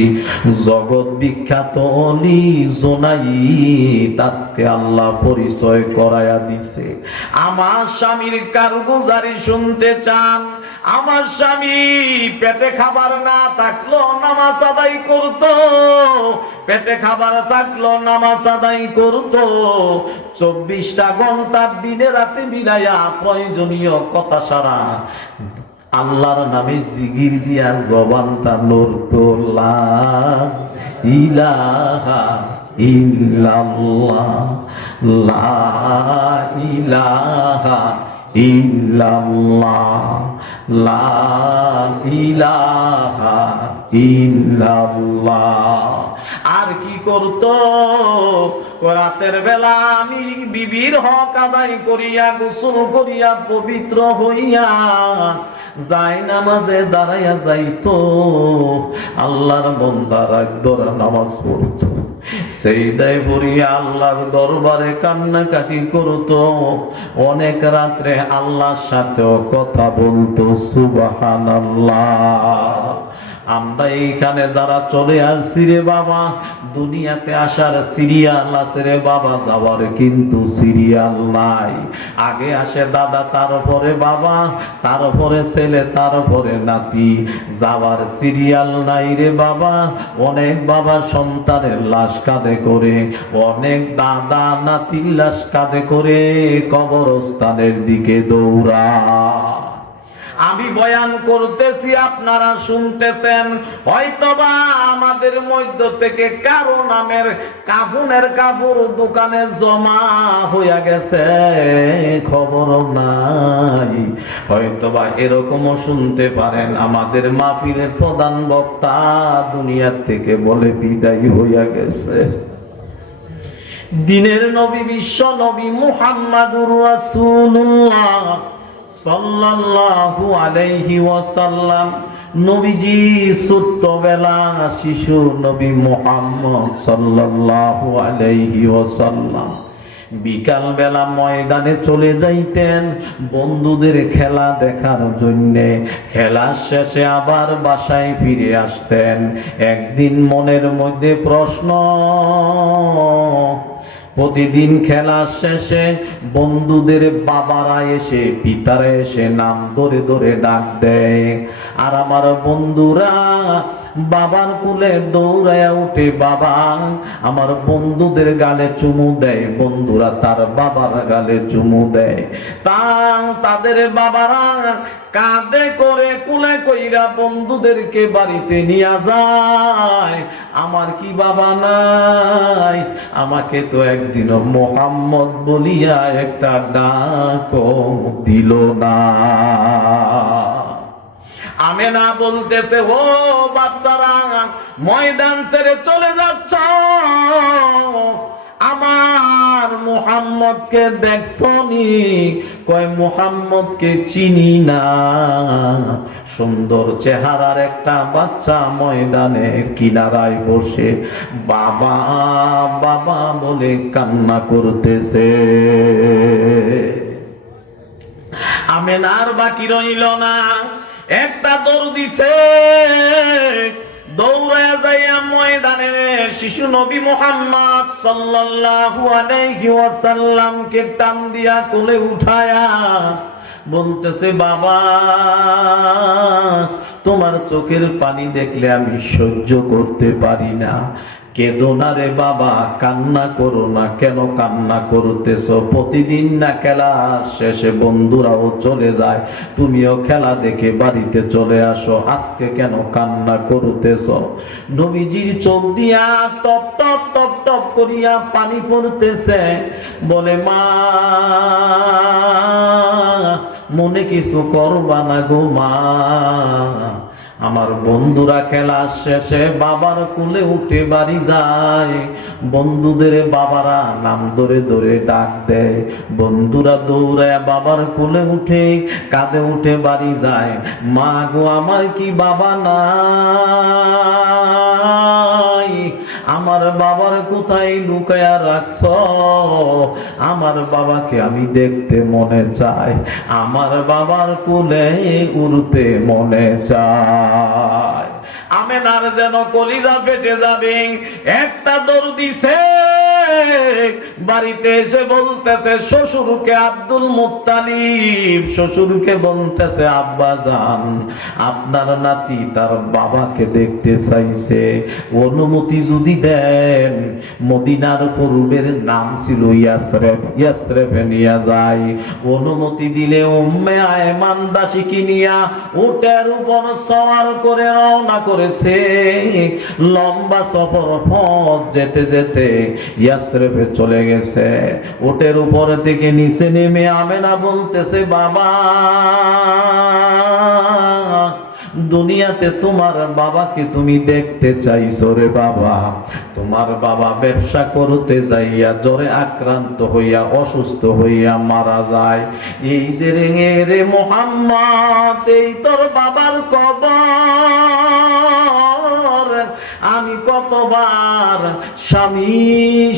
জগৎ বিখ্যাত অলি জোনাইদ আজকে আল্লাহ পরিচয় করায়া দিছে। আমার স্বামীর কারগুজারি শুনতে চান? আমার স্বামী পেটে খাবার না থাকলো নামাজ আদায় করতো, পেটে খাবার থাকলো নামাজ আদায় করতো, 24টা ঘন্টা দিনে রাতে মিলাইয়া প্রয়োজনীয় কথা সারা আল্লাহর নামে জিগির দিয়া জবানটা নড়তো। লা ইলাহা ইল্লাল্লাহ, লা ইলাহা ইল্লাল্লাহ, লা ইলাহা ইল্লাল্লাহ। আর কি করতো? রাতের বেলা আমি বিবির হক আদায় করিয়া গোসল করিয়া পবিত্র হইয়া যায় নামাজে দাঁড়াইয়া যাইতো, আল্লাহর বান্দা রাত ধরে নামাজ পড়তো, সেইদায় পড়িয়া আল্লাহর দরবারে কান্নাকাটি করতো, অনেক রাত্রে আল্লাহর সাথেও কথা বলতো। সুবহানাল্লাহ। আমরা এইখানে যারা চলে আসছি রে বাবা, দুনিয়াতে আসার সিরিয়াল আছে রে বাবা, যাওয়ার কিন্তু সিরিয়াল নাই। আগে আসে দাদা, তারপরে বাবা, তারপরে ছেলে, তারপরে নাতি, যাওয়ার সিরিয়াল নাই রে বাবা। অনেক বাবা সন্তানের লাশ কাঁধে করে, অনেক দাদা নাতির লাশ কাঁধে করে কবরস্থানের দিকে দৌড়া। আমি বয়ান করতেছি, আপনারা শুনতেছেন, হয়তোবা আমাদের মধ্য থেকে কারো নামের কাফনের কাপড় দোকানে জমা হইয়া গেছে, খবর নাই। হয়তোবা এরকমও শুনতে পারেন আমাদের মাহফিলের প্রধান বক্তা দুনিয়ার থেকে বলে বিদায় হইয়া গেছে। দিনের নবী, বিশ্ব নবী মুহাম্মাদুর রাসূলুল্লাহ সাল্লাল্লাহু আলাইহি ওয়াসাল্লাম, নবীজি ছোট্টবেলা শিশু নবী মুহাম্মদ সাল্লাল্লাহু আলাইহি ওয়াসাল্লাম বিকাল বেলা ময়দানে চলে যাইতেন বন্ধুদের খেলা দেখার জন্যে। খেলার শেষে আবার বাসায় ফিরে আসতেন। একদিন মনের মধ্যে প্রশ্ন, প্রতিদিন খেলার শেষে বন্ধুদের বাবারা এসে, পিতারা এসে নাম ধরে ধরে ডাক দেয়, আর আমার বন্ধুরা বাবার কোলে দৌড়ায়া উঠে, বাবা আমার বন্ধুদের গালে চুমু দেয়, বন্ধুরা তার বাবার গালে চুমু দেয়। তাদের বাবারা কাঁধে করে কুলে কইরা বন্ধুদেরকে বাড়িতে নিয়ে যায়। আমার কি বাবা নাই? আমাকে তো একদিনও মোহাম্মদ বলিয়া একটা ডাকও দিল না। আমেনা বলতেছে, ও বাচ্চারা ময়দান ছেড়ে চলে যাচ্ছ, আমার মুহাম্মদকে দেখছনি? কয় মুহাম্মদকে চিনি না। সুন্দর চেহারার একটা বাচ্চা ময়দানের কিনারায় বসে বাবা বাবা বলে কান্না করতেছে। আমেনার বাকি রইল না, একটা দৌড় দিছে, দৌড়ায়া যাইয়া ময়দানে শিশু নবী মুহাম্মদ সাল্লাল্লাহু আলাইহি ওয়াসাল্লামকে টান দিয়া কোলে উঠায়া বলতেছে, বাবা তোমার চোখের পানি দেখলে আমি সহ্য করতে পারি না, কেঁদো না রে বাবা, কান্না করো না। কেন কান্না করতেছো? প্রতিদিন না খেলা শেষে বন্ধুরাও চলে যায়, তুমিও খেলা দেখে বাড়িতে চলে আসো, আজকে কেন কান্না করতেছো? নবীজির চোখ দিয়া টপ টপ টপ টপ করিয়া পানি পড়তেছে। বলে, মা মনে কিছু করবা না গো মা, আমার বন্ধুরা খেলা শেষে বাবার কোলে উঠে বাড়ি যায়, বন্ধুদের বাবারা নাম ধরে ধরে ডাক দেয়, বন্ধুরা দৌড়ায় বাবার কোলে উঠে কাঁধে উঠে বাড়ি যায়। মা গো আমার কি বাবা নাই? আমার আমার বাবার কোথায় লুকায়া রাখছ? আমার বাবাকে আমি দেখতে মনে চাই, আমার বাবার কোলে উড়তে মনে চায়। আমেনার যেন কলিজা ফেটে যাবে। একটা দৌড় দিছে, বাড়িতে এসে বলতেছে শ্বশুরকে, আব্দুল মুত্তালিব শ্বশুরকে বলতেছে, আব্বা জান আপনার নাতি তার বাবাকে দেখতে চাইছে, অনুমতি যদি দেন। মদিনার পূর্বের নাম ছিল ইয়াসরেফ, ইয়াসরেফে নিয়ে যায়। অনুমতি দিলে উম্মে আয়মান দাসীকে নিয়া উটের উপর সওয়ার করে রওনা করেছে। লম্বা সফর পথ যেতে যেতে ইয়াসরেফে চলে গেছে। উটের উপর থেকে নিচে নেমে আমেনা বলতেছে, বাবা দুনিয়াতে তোমার বাবাকে তুমি দেখতে চাইছো রে বাবা। তোমার বাবা ব্যবসা করতে যাইয়া জ্বরে আক্রান্ত হইয়া অসুস্থ হইয়া মারা যায়। এই যে রে মুহাম্মদ, এই তোর বাবার কবর। আমি কতবার স্বামী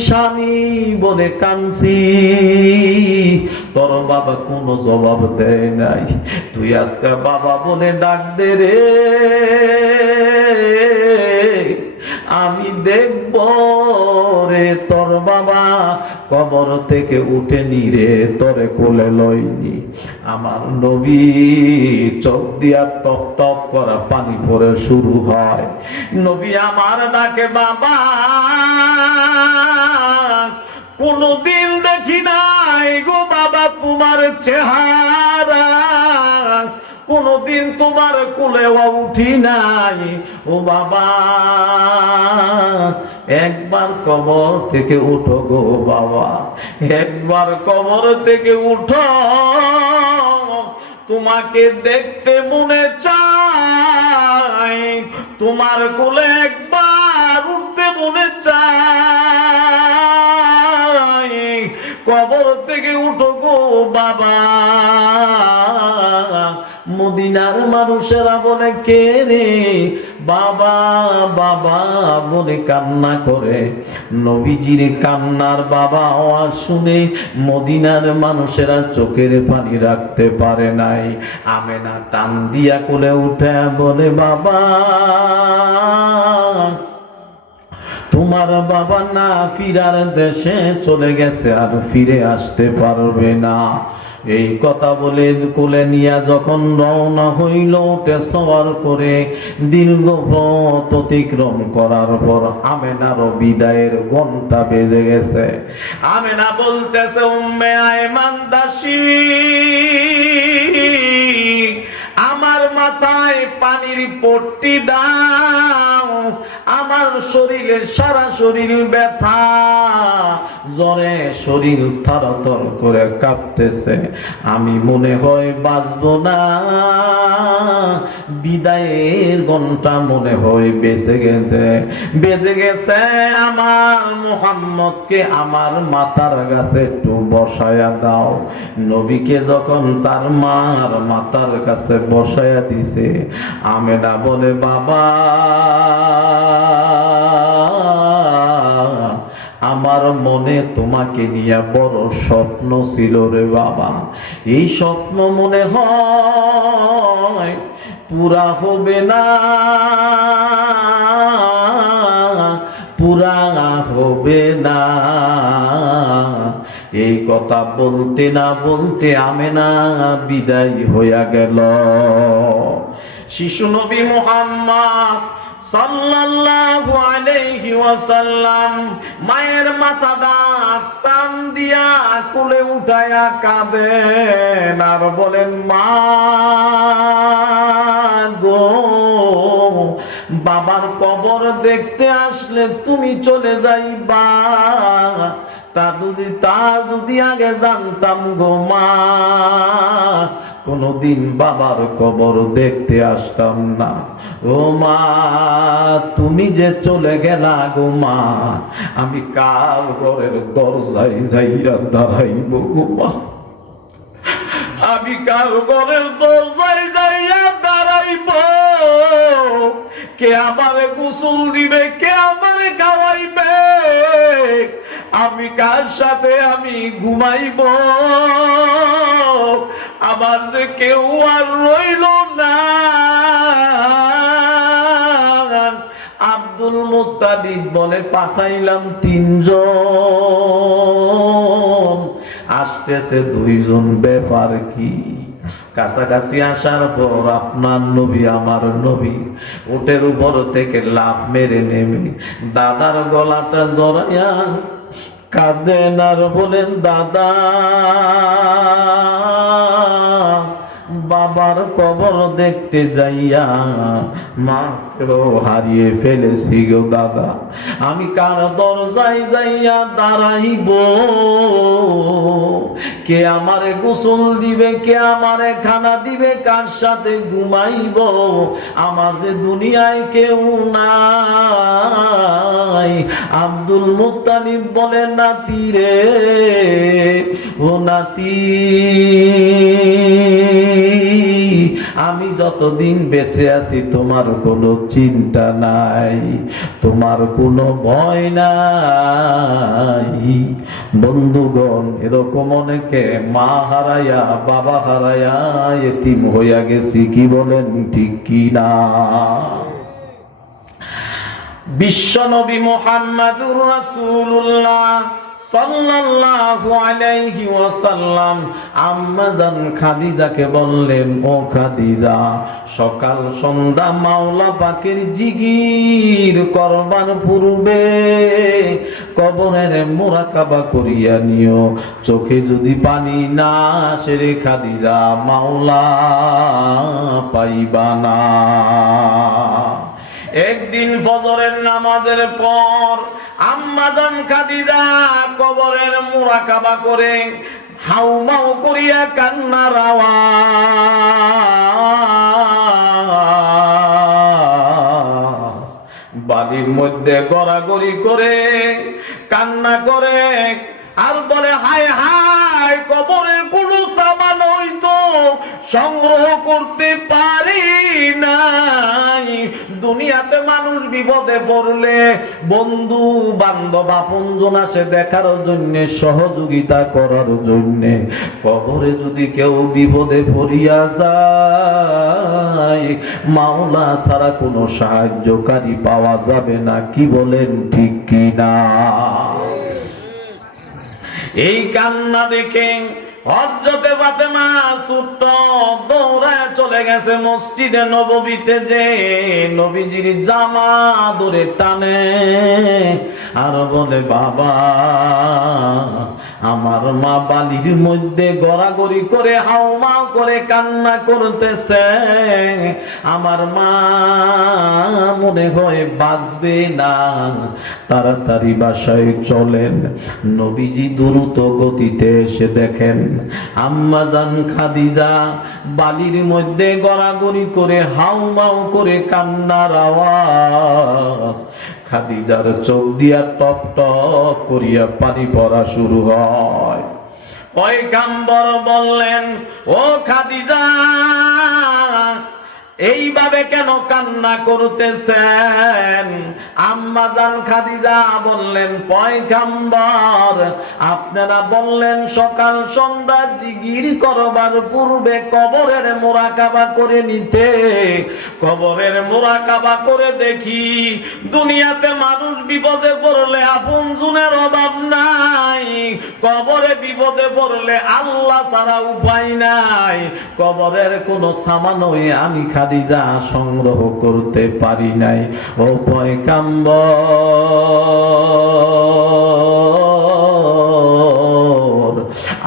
স্বামী বলে কাঁদছি, তোর বাবা কোনো জবাব দেয় নাই। তুই আজকে বাবা বলে ডাক দে রে, আমি দেখব রে তোর বাবা কবর থেকে উঠে নি রে, তোরে কোলে লইনি। আমার নবী চোখ দিয়া টক টক করা পানি পড়ে শুরু হয়। নবী আমার ডাকে, বাবা কোনদিন দেখি নাই গো বাবা তোমার চেহারা, কোনদিন তোমার কোলে উঠি নাই ও বাবা। একবার কবর থেকে উঠো গো বাবা, একবার কবর থেকে উঠো, তোমাকে দেখতে মনে চাই, তোমার কোলে একবার উঠতে মনে চাই। কবর থেকে উঠো গো বাবা। মদিনার মানুষেরা বলে, কে রে? বাবা বাবা বলে কান্না করে। নবীজির কান্নার বাবা আওয়াজ শুনে মদিনার মানুষেরা চোখের পানি রাখতে পারে নাই। আমেনা টান দিয়া কোলে উঠে বলে, বাবা তোমার বাবা না ফিরার দেশে চলে গেছে, আর ফিরে আসতে পারবে না। এই কথা বলে কোলে নিয়ে যখন রওনা হইল, উঠে সওয়ার করে দীর্ঘ পথ অতিক্রম করার পর আমেনারও বিদায়ের ঘন্টা বেজে গেছে। আমেনা বলতেছে, উম্মে আয়মান দাসী আমার মাথায় পানির পট্টি দাও, আমার শরীরের সারা শরীর ব্যথা, জ্বরে শরীর থরথর করে কাঁপতেছে, আমি মনে হয় বাঁচবো না। বিদায়ের ঘন্টা মনে হয় বেঁচে গেছে, বেঁচে গেছে। আমার মুহাম্মদকে আমার মাথার কাছে একটু বসায়া দাও। নবীকে যখন তার মার মাথার কাছে বসায়া দিছে, আমেনা বলে, বাবা আমার মনে তোমাকে নিয়ে বড় স্বপ্ন ছিল রে বাবা। এই স্বপ্ন মনে হয় পুরা হবে না, পুরা হবে না। এই কথা বলতে না বলতে আমেনা বিদায় হইয়া গেল। শিশু নবী মুহাম্মদ সাল্লাল্লাহু আলাইহি ওয়াসাল্লাম মায়ের মাথাটা টান দিয়া কোলে উঠায়া কাঁদেন আর বলেন, মা গো, বাবার কবর দেখতে আসলে তুমি চলে যাইবা, তা যদি আগে জানতাম গো মা, কোনদিন বাবার কবর দেখতে আসতাম না। ও মা, তুমি যে চলে গেলা গো মা, আমি কার ঘরের দরজায় যাইয়া দাঁড়াইব গো মা, আমি কার ঘরের দরজায় যাইয়া দাঁড়াইব? কে আমারে গোসল দিবে, কে আমারে খাওয়াইবে? আমি কার সাথে আমি ঘুমাইব, আমার যে কেউ আর রইল না। আব্দুল মুত্তালিব বলে পাঠাইলাম 3 জন, আসতেছে 2 জন, ব্যাপার কি? কাছাকাছি আসার পর আপনার নবী আমার নবী উটের উপর থেকে লাফ মেরে নেমে দাদার গলাটা জড়াইয়া কাঁদেন আর বলেন, দাদা বাবার কবর দেখতে যাইয়া মাকেও হারিয়ে ফেলেছি গো দাদা, আমি কার দরজায় যাইয়া দাঁড়াইব? কে আমারে গোসল দিবে, কে আমারে খানা দিবে, কার সাথে ঘুমাইব? আমার যে দুনিয়ায় কেউ নাই। আব্দুল মুত্তালিব বলেন, নাতি রে ও নাতি, আমি যতদিন বেঁচে আছি তোমার কোনো চিন্তা নাই, তোমার কোনো ভয় নাই। বন্ধুগণ, এরকম অনেকে মা হারায়া বাবা হারায়া এতিম হইয়া গেছি, কি বলেন ঠিক কি না? বিশ্বনবী মুহাম্মদুর রাসূলুল্লাহ সাল্লাল্লাহু আলাইহি ওয়াসাল্লাম আম্মা জান খাদিজাকে বললেন, ও খাদিজা, সকাল সন্ধ্যা মাওলা পাকের জিকির করবার পূর্বে কবরের মুরাকাবা করিয়া নিও, চোখে যদি পানি না আসে রে খাদিজা, মাওলা পাইবা না। একদিন ফজরের নামাজের পর আম্মা জান খাদিজা কবরের মুরাকাবা করে হাউমাউ করিয়া কান্নার আওয়াজ, বাড়ির মধ্যে গড়াগড়ি করে কান্না করে আর বলে, হায় হায়, কবরের কোন সামান হইতো সংগ্রহ করতে পারি নাই। দুনিয়াতে মানুষ বিপদে পড়লে বন্ধু বান্ধব আপনজন আসে দেখার জন্য, সহযোগিতা করার জন্য। কবরে যদি কেউ বিপদে পড়িয়া যায়, মাওলা ছাড়া কোনো সাহায্যকারী পাওয়া যাবে না, কি বলেন ঠিক কি না? এই কান্না দেখে হযরতে ফাতেমা ছুট্ট দৌড়ায় চলে গেছে মসজিদে নববীতে, যে নবীজির জামা ধরে টানে আর বলে, বাবা, আমার মা বালির মধ্যে গড়াগড়ি করে হাউমাউ করে কান্না করতেছে, আমার মা মনে হয় বাঁচবে না, তাড়াতাড়ি বাসায় চলেন। নবীজি দ্রুত গতিতে এসে দেখেন আম্মা জান খাদিজা বালির মধ্যে গড়াগড়ি করে হাউমাউ করে কান্নার আওয়াজ। খাদিজার চোখ দিয়া টপ টপ করিয়া পানি পড়া শুরু হয়। পয়গম্বর বললেন, ও খাদিজা, এইভাবে কেন কান্না করতেছেন? আম্মা জান খাদিজা বললেন, পয়গম্বর, আপনারা বললেন সকাল সন্ধ্যা জিকির করবার পূর্বে কবরের মুরাকাবা করে নিতে। কবরের মুরাকাবা করে দেখি দুনিয়াতে মানুষ বিপদে পড়লে আপনজনের অভাব নাই, কবরে বিপদে পড়লে আল্লাহ ছাড়া উপায় নাই। কবরের কোনো সামানই আমি খাদিজা সংগ্রহ করতে পারি নাই। ও পয়গম্বর,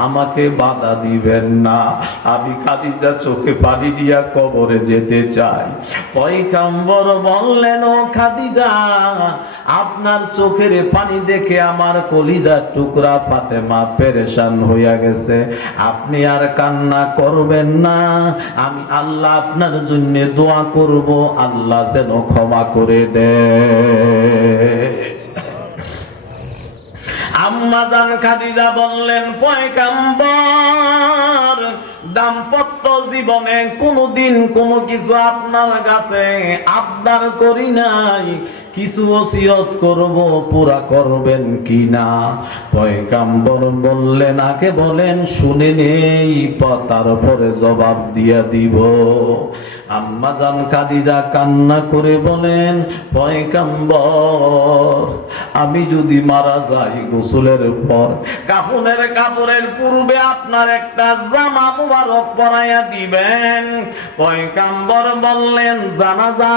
আমাকে বাধা দিবেন না, আমি খাদিজা চোখে পানি দিয়া কবরে যেতে চাই। পয়গম্বর বললেন, ও খাদিজা, আপনার চোখের পানি দেখে আমার কলিজার টুকরা ফাতেমা পেরেশান হইয়া গেছে, আপনি আর কান্না করবেন না, আমি আল্লাহ আপনার জন্য দোয়া করব, আল্লাহ যেন ক্ষমা করে দেয়। আম্মা জান খাদিজা বললেন, পয়গম্বর, দাম্পত্য জীবনে কোনোদিন কোনো কিছু আপনার কাছে আবদার করি নাই, কিছু ওসিয়ত করব, পুরা করবেন কিনা? পয়গাম্বর বললেন, আগে বলেন, শুনে নেই, তারপরে জবাব দিয়া দিব। আম্মা জান খাদিজা কান্না করে বলেন, পয়গাম্বর, আমি যদি মারা যাই গোসলের পর কাফনের কাপড়ের পূর্বে আপনার একটা জামা মুবারক পরাইয়া দিবেন। পয়গাম্বর বললেন, জানাজা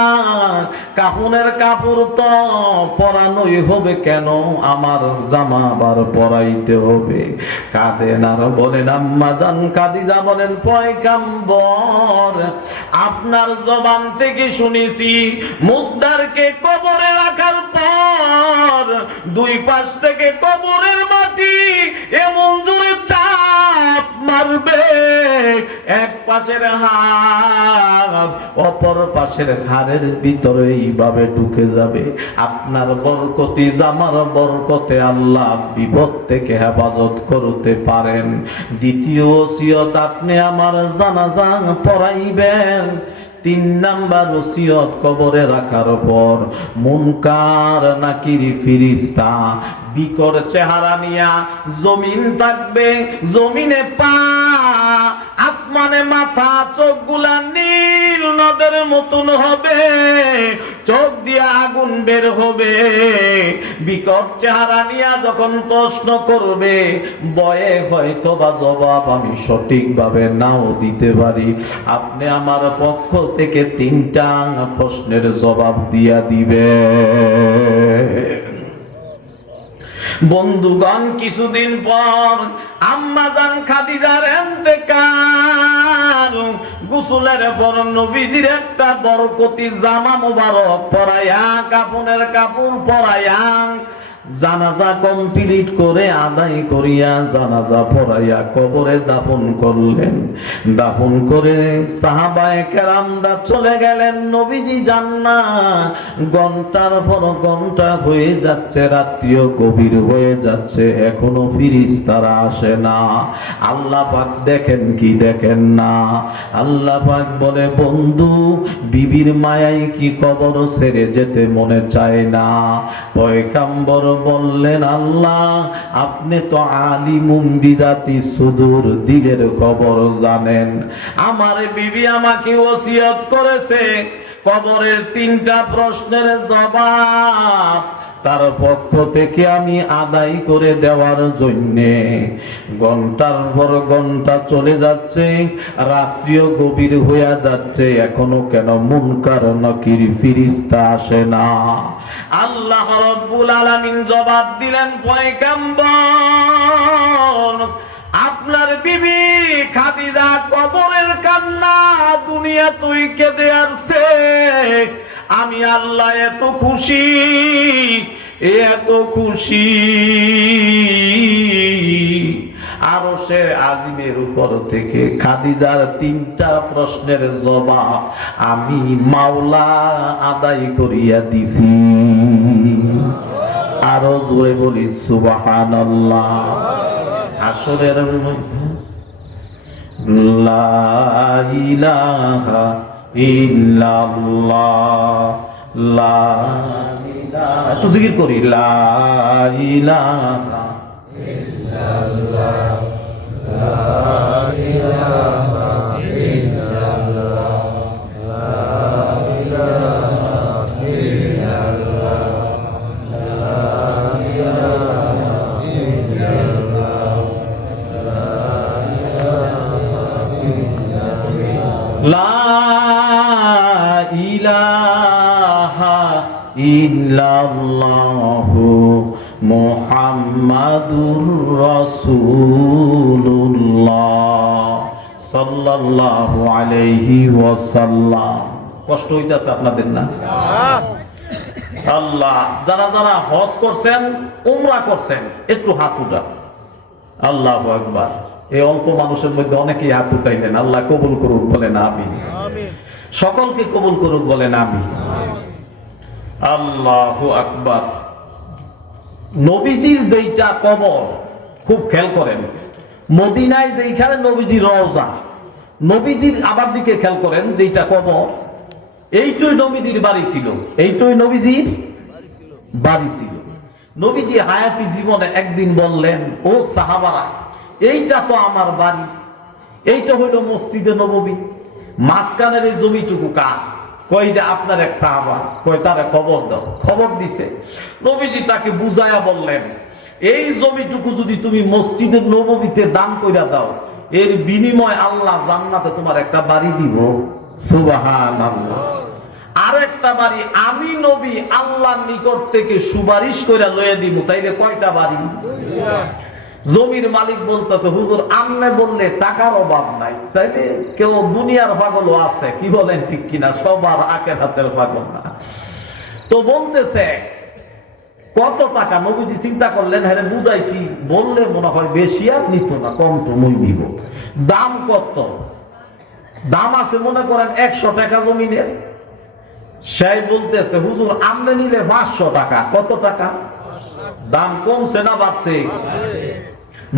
কাফনের কাপড় তো পরানোই হবে, কেন আমার জামা আবার পরাইতে হবে? কাঁদেন আর বলেন, আম্মা জান খাদিজা বলেন, পয়গাম্বর, আপনার জবান থেকে শুনেছি মুদ্দারকে কবরে রাখার পর দুই পাশ থেকে কবরের মাটি এমন জোরে চাপ মারবে, এক পাশের হাড় অপর পাশের হাড়ের ভিতরে এইভাবে ঢুকে যাবে। আপনার বরকতি জামার বরকতে আল্লাহ বিপদ থেকে হেফাজত করতে পারেন। দ্বিতীয় ওসিয়ত, আপনি আমার জানাজা পড়াইবেন। 3 নাম্বার ওসিয়ত, কবরে রাখার পর মুনকার নাকির ফিরিস্তা বিকট চেহারা নিয়া জমিন থাকবে, জমিনে পা, আসমানে মাথা, চোখগুলা নীল নদের মতন হবে, চোখ দিয়ে আগুন বের হবে। বিকট চেহারা নিয়া যখন প্রশ্ন করবে, বয়ে হয়তো বা জবাব আমি সঠিকভাবে নাও দিতে পারি, আপনি আমার পক্ষ থেকে 3টা প্রশ্নের জবাব দিয়া দিবে। বন্ধুগণ, কিছুদিন পর আম্মা জান খাদিজার ইন্তেকাল। গোসলের পর নবীজির একটা বরকতি জামা মোবারক পরাইয়া, কাফনের কাপড় পরাইয়া, জানাজা কমপ্লিট করে আদায় করিয়া জানাজা পড়াইয়া কবরে দাফন করলেন। দাফন করে সাহাবায়ে কেরামরা চলে গেলেন, নবীজি যান না। ঘন্টার পর ঘন্টা হয়ে যাচ্ছে, রাত্রিও গভীর হয়ে যাচ্ছে, এখনো ফেরেশতারা আসে না। আল্লাহ পাক দেখেন কি দেখেন না? আল্লাহ পাক বলে, বন্ধু, বিবির মায়ায় কি কবর ছেড়ে যেতে মনে চায় না? পয়গাম্বর বললেন, আল্লাহ, আপনি তো আলিমুম বিজাতি সুদূর, দিলের খবর জানেন। আমার বিবি আমাকে ওসিয়ত করেছে কবরের 3টা প্রশ্নের জবাব তার পক্ষ থেকে আমি আদায় করে দেওয়ার জন্যে। ঘন্টার পর ঘন্টা চলে যাচ্ছে, রাত্রিও গভীর হয়ে যাচ্ছে, এখনো কেন মুনকার নাকির ফেরেশতা আসে না? আল্লাহ রাব্বুল আলামিন জবাব দিলেন, পয়গাম্বর, আপনার বিবি খাদিজা কবরের কান্না দুনিয়া তুই কেঁদে আসছে, আমি আল্লাহ এত খুশি, এত খুশি, আরশে আজিমের উপর থেকে খাদিজার 3টা প্রশ্নের জবাব আমি মাওলা আদায় করিয়া দিছি। আরো জোরে বলি সুবহানাল্লাহ। আসরের মধ্যে লা ইলাহা ইল্লাল্লাহ, লা ইলাহা, একটু জিকির করি, লা ইলাহা ইল্লাল্লাহ, লা ইলাহা ইল্লাল্লাহ, লা ইলাহা ইল্লাল্লাহ, লা ইলাহা ইল্লাল্লাহ, লা ইলাহা ইল্লাল্লাহু মুহাম্মাদুর রাসূলুল্লাহ সাল্লাল্লাহু আলাইহি ওয়াসাল্লাম। কষ্ট হইতাছে আপনাদের না? আল্লাহ, যারা যারা হজ করছেন, উমরা করছেন, একটু হাত উঠা। আল্লাহু আকবার। এই অল্প মানুষের মধ্যে অনেকেই হাত উঠাইলেন। আল্লাহ কবুল করুক, বলেন আমিন। সকলকে কবুল করুক, বলেন আমিন। আল্লাহু আকবার। নবীজির যেইটা কবর, খুব খেয়াল করেন, মদিনায় যেইখানে নবীজির রওজা, নবীজির আবার দিকে খেয়াল করেন, যেইটা কবর, এইটাই নবীজির বাড়ি ছিল, এইটাই নবীজির বাড়ি ছিল। নবীজি হায়াতি জীবনে একদিন বললেন, ও সাহাবারা, এইটা তো আমার বাড়ি, এইটা হইল মসজিদে নববী, মাঝখানের এই জমিটুকু কার? কয়টা আপনার এক সাহাবা, কয় তারে খবর দাও। খবর দিছে। নবীজি তাকে বুঝায়া বললেন, এই জমিটুকু যদি তুমি মসজিদের নববীতে দান কইরা দাও, এর বিনিময় আল্লাহ জান্নাতে তোমার একটা বাড়ি দিব। সুবহানাল্লাহ। আর একটা বাড়ি আমি নবী আল্লাহর নিকট থেকে সুপারিশ কইরা লইয়া দিব। তাইলে কয়টা বাড়ি? জমির মালিক বলতেছে, হুজুর আমনে বললে টাকার অভাব নাই, তাইলে কেউ দুনিয়ার পাগলও আছে, কি বলেন ঠিক কিনা? সবার আখিরাতের পাগল না। তো বলতেছে কত টাকা? নবীজি চিন্তা করলেন, হ্যাঁ বুঝাইছি, বললে মনে হয় বেশি আর নিত না, কম তো মই দিব। দাম কত? দাম আছে মনে করেন 100 টাকা জমিনের। সেই বলতেছে, হুজুর আমনে নিলে 500 টাকা। কত টাকা? দাম কমছে না বাড়ছে?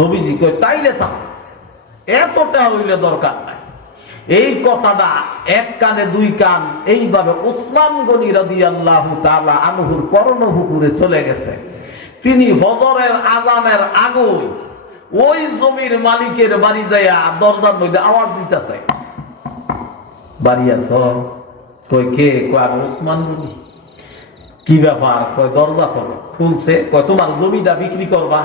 নবীজি কই তাইলে তা এতটা হইলে দরকার নাই। এই কথাটা এক কানে দুই কান এইভাবে উসমান গনি রাদিয়াল্লাহু তাআলা আনহুর কর্ণপুকুরে চলে গেছে। তিনি ফজরের আযানের আগে ওই জমির মালিকের বাড়ি যাইয়া দরজার মধ্যে আওয়াজ দিতেছে, বাড়ি আছো? কই কে? কয় আমি উসমান গনি। কি ব্যাপার? কয় দরজা খোলো। খুলছে। কয় তোমার জমিটা বিক্রি করবা?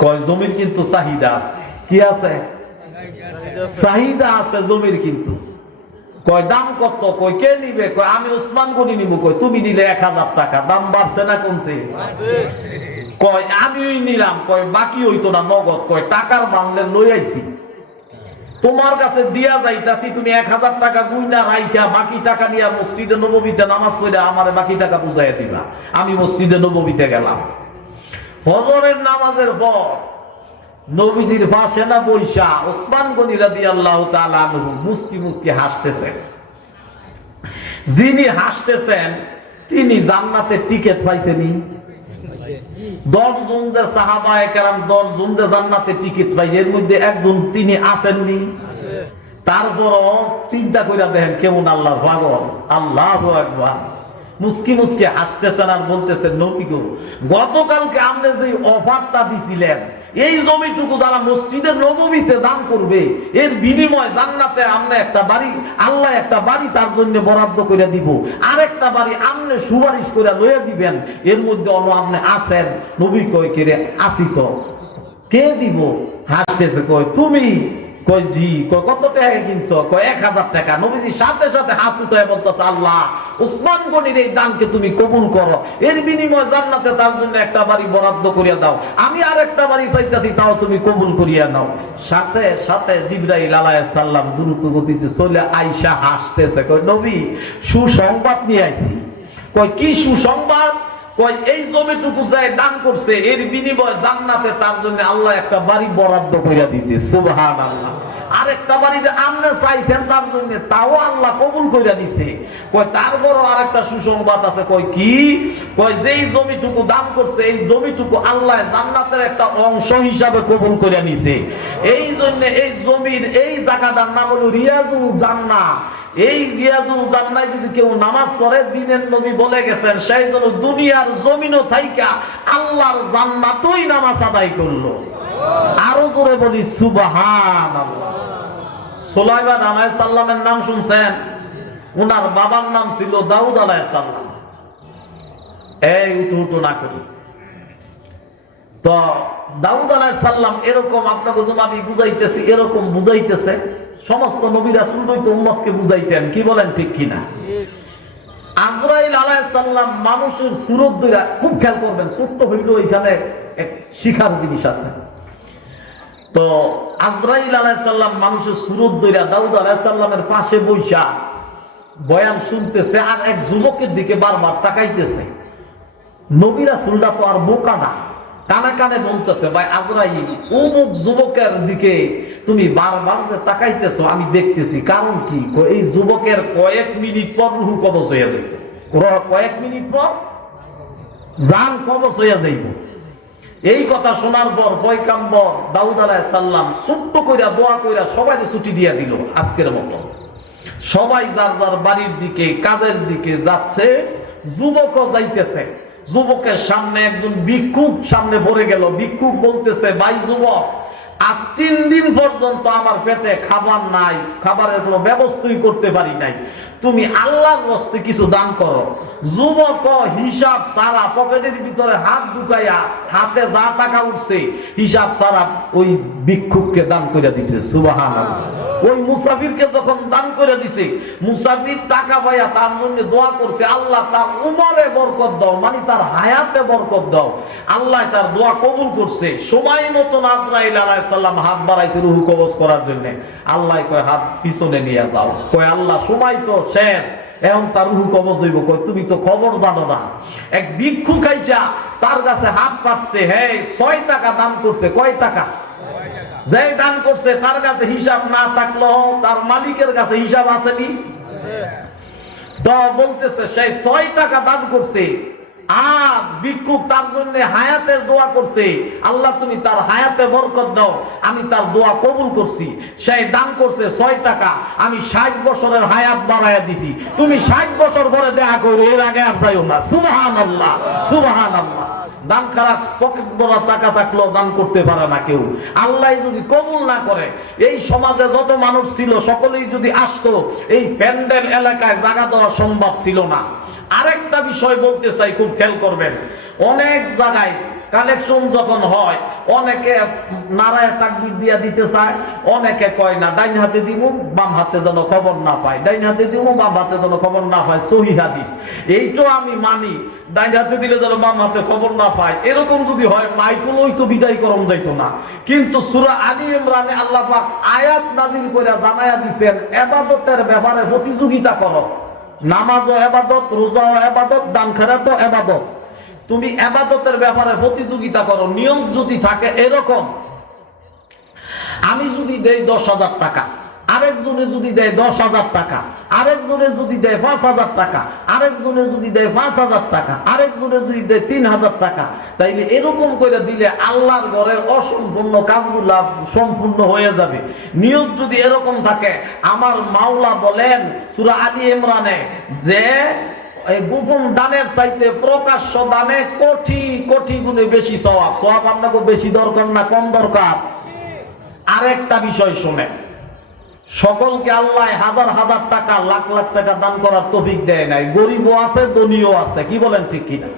কয় জমির কিন্তু চাহিদা আছে। কি আছে? চাহিদা আছে জমির কিন্তু। কয় দাম কত? কয় কে নিবে? কয় আমি উসমান গনি নিব। কয় তুমি নিলে 1000 টাকা। দাম বাড়ছে না কমছে? কয় আমি নিলাম। কয় বাকি হইতো না নগদ। কয় টাকার বান্ডেল লই আইছি, তোমার কাছে দিয়া যাইতাছি, তুমি 1000 টাকা গুইনা রাইখা বাকি টাকা নিয়ে মসজিদে নববীতে নামাজ পড়ে আমারে বাকি টাকা বুঝাইয়া দিবা। আমি মসজিদে নববীতে গেলাম। ফজরের নামাজের পর নবীজির পাশে না বইসা উসমান গনি রাদিয়াল্লাহু তাআলা আনহু মুস্কি মুস্কি হাসতেছেন। যিনি হাসতেছেন তিনি জান্নাতের টিকিট পাইছেনি। 10 জন যে সাহাবায়ে কেরাম 10 জন যে জান্নাতের টিকিট পাইছে, এর মধ্যে একজন তিনি আছেননি। তারপরও চিন্তা কইরা দেখেন কেমন আল্লাহর পাগল। আল্লাহু আকবার। মুস্কি মুস্কি হাসতেছেন আর বলতেছেন, নবী গো, গতকালকে আপনি যে অফারটা দিছিলেন, এই জমিটুকু যারা মসজিদের নববীতে দান করবে, এর বিনিময় জান্নাতে আপনি একটা বাড়ি, আল্লাহ একটা বাড়ি তার জন্য বরাদ্দ করে দিব, আর একটা বাড়ি আপনি সুপারিশ করে লইয়া দিবেন। এর মধ্যে আপনি আছেন। নবী কই কে রে? আসি তো। কে দিব? হাসতেছে। কই তুমি? কই জি। কই কত টাকা কিনছো? কই 1000 টাকা। নবীজি সাথে সাথে হাত উঠায় বলতেছে, আল্লাহ উসমান গনির এই দানকে তুমি কবুল করো, এর বিনিময় জান্নাতে তার জন্য একটা বাড়ি বরাদ্দ করিয়া দাও, আমি আর একটা বাড়ি চাইতেছি, তাও তুমি কবুল করিয়া নাও। সাথে সাথে জিবরাইল আলাইহিস সালাম দ্রুত গতিতে চলে আইসা হাসতেছে। কই নবী সুসংবাদ নিয়ে আইছি। কই কি সুসংবাদ? কই এই জমিটুকু যে দান করছে, এর বিনিময়ে জান্নাতে তার জন্য আল্লাহ একটা বাড়ি বরাদ্দ কইরা দিয়েছে। সুবহানাল্লাহ। আরেকটা বাড়ি যে আপনি চাইছেন তার জন্য, তাও আল্লাহ কবুল কইরা দিয়েছে। কই তারপরও আরেকটা সুসংবাদ আছে। কই কি? কই যেই জমিটুকু দান করছে, এই জমিটুকু আল্লাহ জান্নাতের একটা অংশ হিসাবে কবুল কইরা নিছে। এই জন্য এই জমির এই জায়গাটার নাম হলো রিয়াজুল জান্নাহ। এই রিয়াজুল জান্নাহ যদি কেউ নামাজ পড়ে, দিনের নবী বলে গেছেন, সেই জন্য দুনিয়ার জমিনও থাইকা আল্লাহর জান্নাতই নামাজ আদায় করলো। আরো জোরে বলি সুবহানাল্লাহ। সুলাইমান আলাইহিস সালামের নাম শুনছেন? ওনার বাবার নাম ছিল দাউদ আলাইহিস সালাম। এই উঠু না করি তো দাউদ আলাইহিস সালাম এরকম, আপনাকে যেমন আমি বুঝাইতেছি এরকম বুঝাইতেছে, সমস্ত নবী রাসূলই তো উম্মতকে বুঝাইতেন। কি বলেন ঠিক কিনা? আজরাইল আলাইহিস সালাম মানুষের সুরত ধরে, খুব খেয়াল করবেন, ছোট্ট হইলেও এখানে এক শিখার জিনিস আছে। তো আজরাইল আলাইহিস সালাম মানুষের সুরত ধরে দাউদ আলাইহিস সালামের পাশে বইসা বয়ান শুনতেছে, আর এক যুবকের দিকে বারবার তাকাইতেছে। নবী রাসূলরা তো আর বোকা না, কানে কানে বলতেছে, ভাই আজরাইল অমুক যুবকের দিকে তুমি বারবার যে তাকাইতেছো, আমি দেখতেছি, কারণ কি? এই যুবকের কয়েক মিনিট পর রূহ কবজ হইয়া যাইব, কয়েক মিনিট পর জান কবজ হইয়া যাইব। এই কথা শোনার পর পয়গম্বর দাউদ আলাইহিস সালাম ছোট্ট কইরা দোয়া কইরা সবাইকে ছুটি দিয়া দিল। আজকের মতো সবাই যার যার বাড়ির দিকে, কাজের দিকে যাচ্ছে। যুবকও যাইতেছে, যুবকের সামনে একজন ভিক্ষুক সামনে পড়ে গেল। ভিক্ষুক বলতেছে, ভাই যুবক, আজ 3 দিন পর্যন্ত আমার পেটে খাবার নাই, খাবারের কোনো ব্যবস্থাই করতে পারি নাই, তুমি আল্লাহর রাস্তে কিছু দান করো। যুবক হিসাব সারা পকেটের ভিতরে হাত ঢুকাইয়া হাতে যা টাকা উঠছে হিসাব সারা ওই ভিক্ষুককে দান করে দিছে। সুবহানাল্লাহ। ওই মুসাফিরকে যখন দান করে দিছে, মুসাফির টাকা পাইয়া তার জন্য দোয়া করছে, আল্লাহ তার উমরে বরকত দাও, মানে তার হায়াতে বরকত দাও। আল্লাহ তার দোয়া কবুল করছে। সময় মতো আজরাইল আলাইহিস সালাম হাত বাড়াইছে রূহ কবজ করার জন্য। আল্লাহ কয় হাত পিছনে নিয়ে যাও। কয় আল্লাহ সময় তো শেষ, এখন তার রূহ কবজ হইব। কয় তুমি তো খবর জানো না। এক ভিক্ষুক আইছা তার কাছে হাত পাচ্ছে, হে 6 টাকা দান করছে। কয় টাকা? যে দান করছে তার কাছে হিসাব না থাকলেও তার মালিকের কাছে হিসাব আসেনি। তো বলতেছে সেই 6 টাকা দান করছে, আর ভিক্ষুক তার জন্য হায়াতের দোয়া করছে, আল্লাহ তুমি তার হায়াতে বরকত দাও, আমি তার দোয়া কবুল করছি। সেই দান করছে 6 টাকা, আমি 60 বছরের হায়াত বাড়াইয়া দিছি। তুমি 60 বছর পরে দেখা করো, এর আগে আর যাইও না। সুবহানাল্লাহ, সুবহানাল্লাহ। দান খারাপ, পকেট ভরা টাকা থাকলেও দান করতে পারে না কেউ। আল্লাহ যদি কবুল না করে, এই সমাজে যত মানুষ ছিল সকলেই যদি আসতো, এই প্যান্ডেল এলাকায় জায়গা দেওয়া সম্ভব ছিল না। আরেকটা বিষয় বলতে চাই, খুব খেয়াল করবেন। অনেক জায়গায় কালেকশন যখন হয়, অনেকে নারায় তাকবীর দিয়া দিতে চায়, অনেকে কয় না, ডাইন হাতে দিব বাম হাতে যেন খবর না পায়, ডাইন হাতে দিব বাম হাতে যেন খবর না পায়। সহিহ হাদিস। এইটাও আমি মানি, ডাইন হাতে দিলে যেন বাম হাতে খবর না পায়। এরকম যদি হয় মাইকুলই তো বিদায় করম যাইতো না। কিন্তু সূরা আলী ইমরানে আল্লাহ পাক আয়াত নাজিল করে জানায়া দিবেন, ইবাদতের ব্যাপারে প্রতিযোগিতা করো। নামাজও ইবাদত, রোজাও ইবাদত, দান খেরাতও ইবাদত। তুমি ইবাদতের ব্যাপারে প্রতিযোগিতা করো। নিয়ম যদি থাকে এরকম, আমি যদি দেই 10,000 টাকা, আরেকজনে যদি দেয় 10,000 টাকা, আরেকজনে যদি দেয় 5,000 টাকা, আরেকজনে যদি দেয় 5,000 টাকা, আরেকজনে যদি দেয় 3,000 টাকা, তাইলে এরকম করে দিলে আল্লাহর ঘরের অসম্পূর্ণ কাজগুলা সম্পূর্ণ হয়ে যাবে। নিয়ত যদি এরকম থাকে, আমার মাওলা বলেন সূরা আলী ইমরানে যে এই গোপন দানের চাইতে প্রকাশ্য দানে কোটি কোটি গুণে বেশি সওয়াব। সওয়াব আপনাকে বেশি দরকার না কম দরকার? আরেকটা বিষয় শুনেন, সকলকে আল্লাহ হাজার হাজার টাকা লাখ লাখ টাকা দান করার তৌফিক দেয় নাই। গরিবও আছে, ধনীও আছে। কি বলেন, ঠিক কিনা?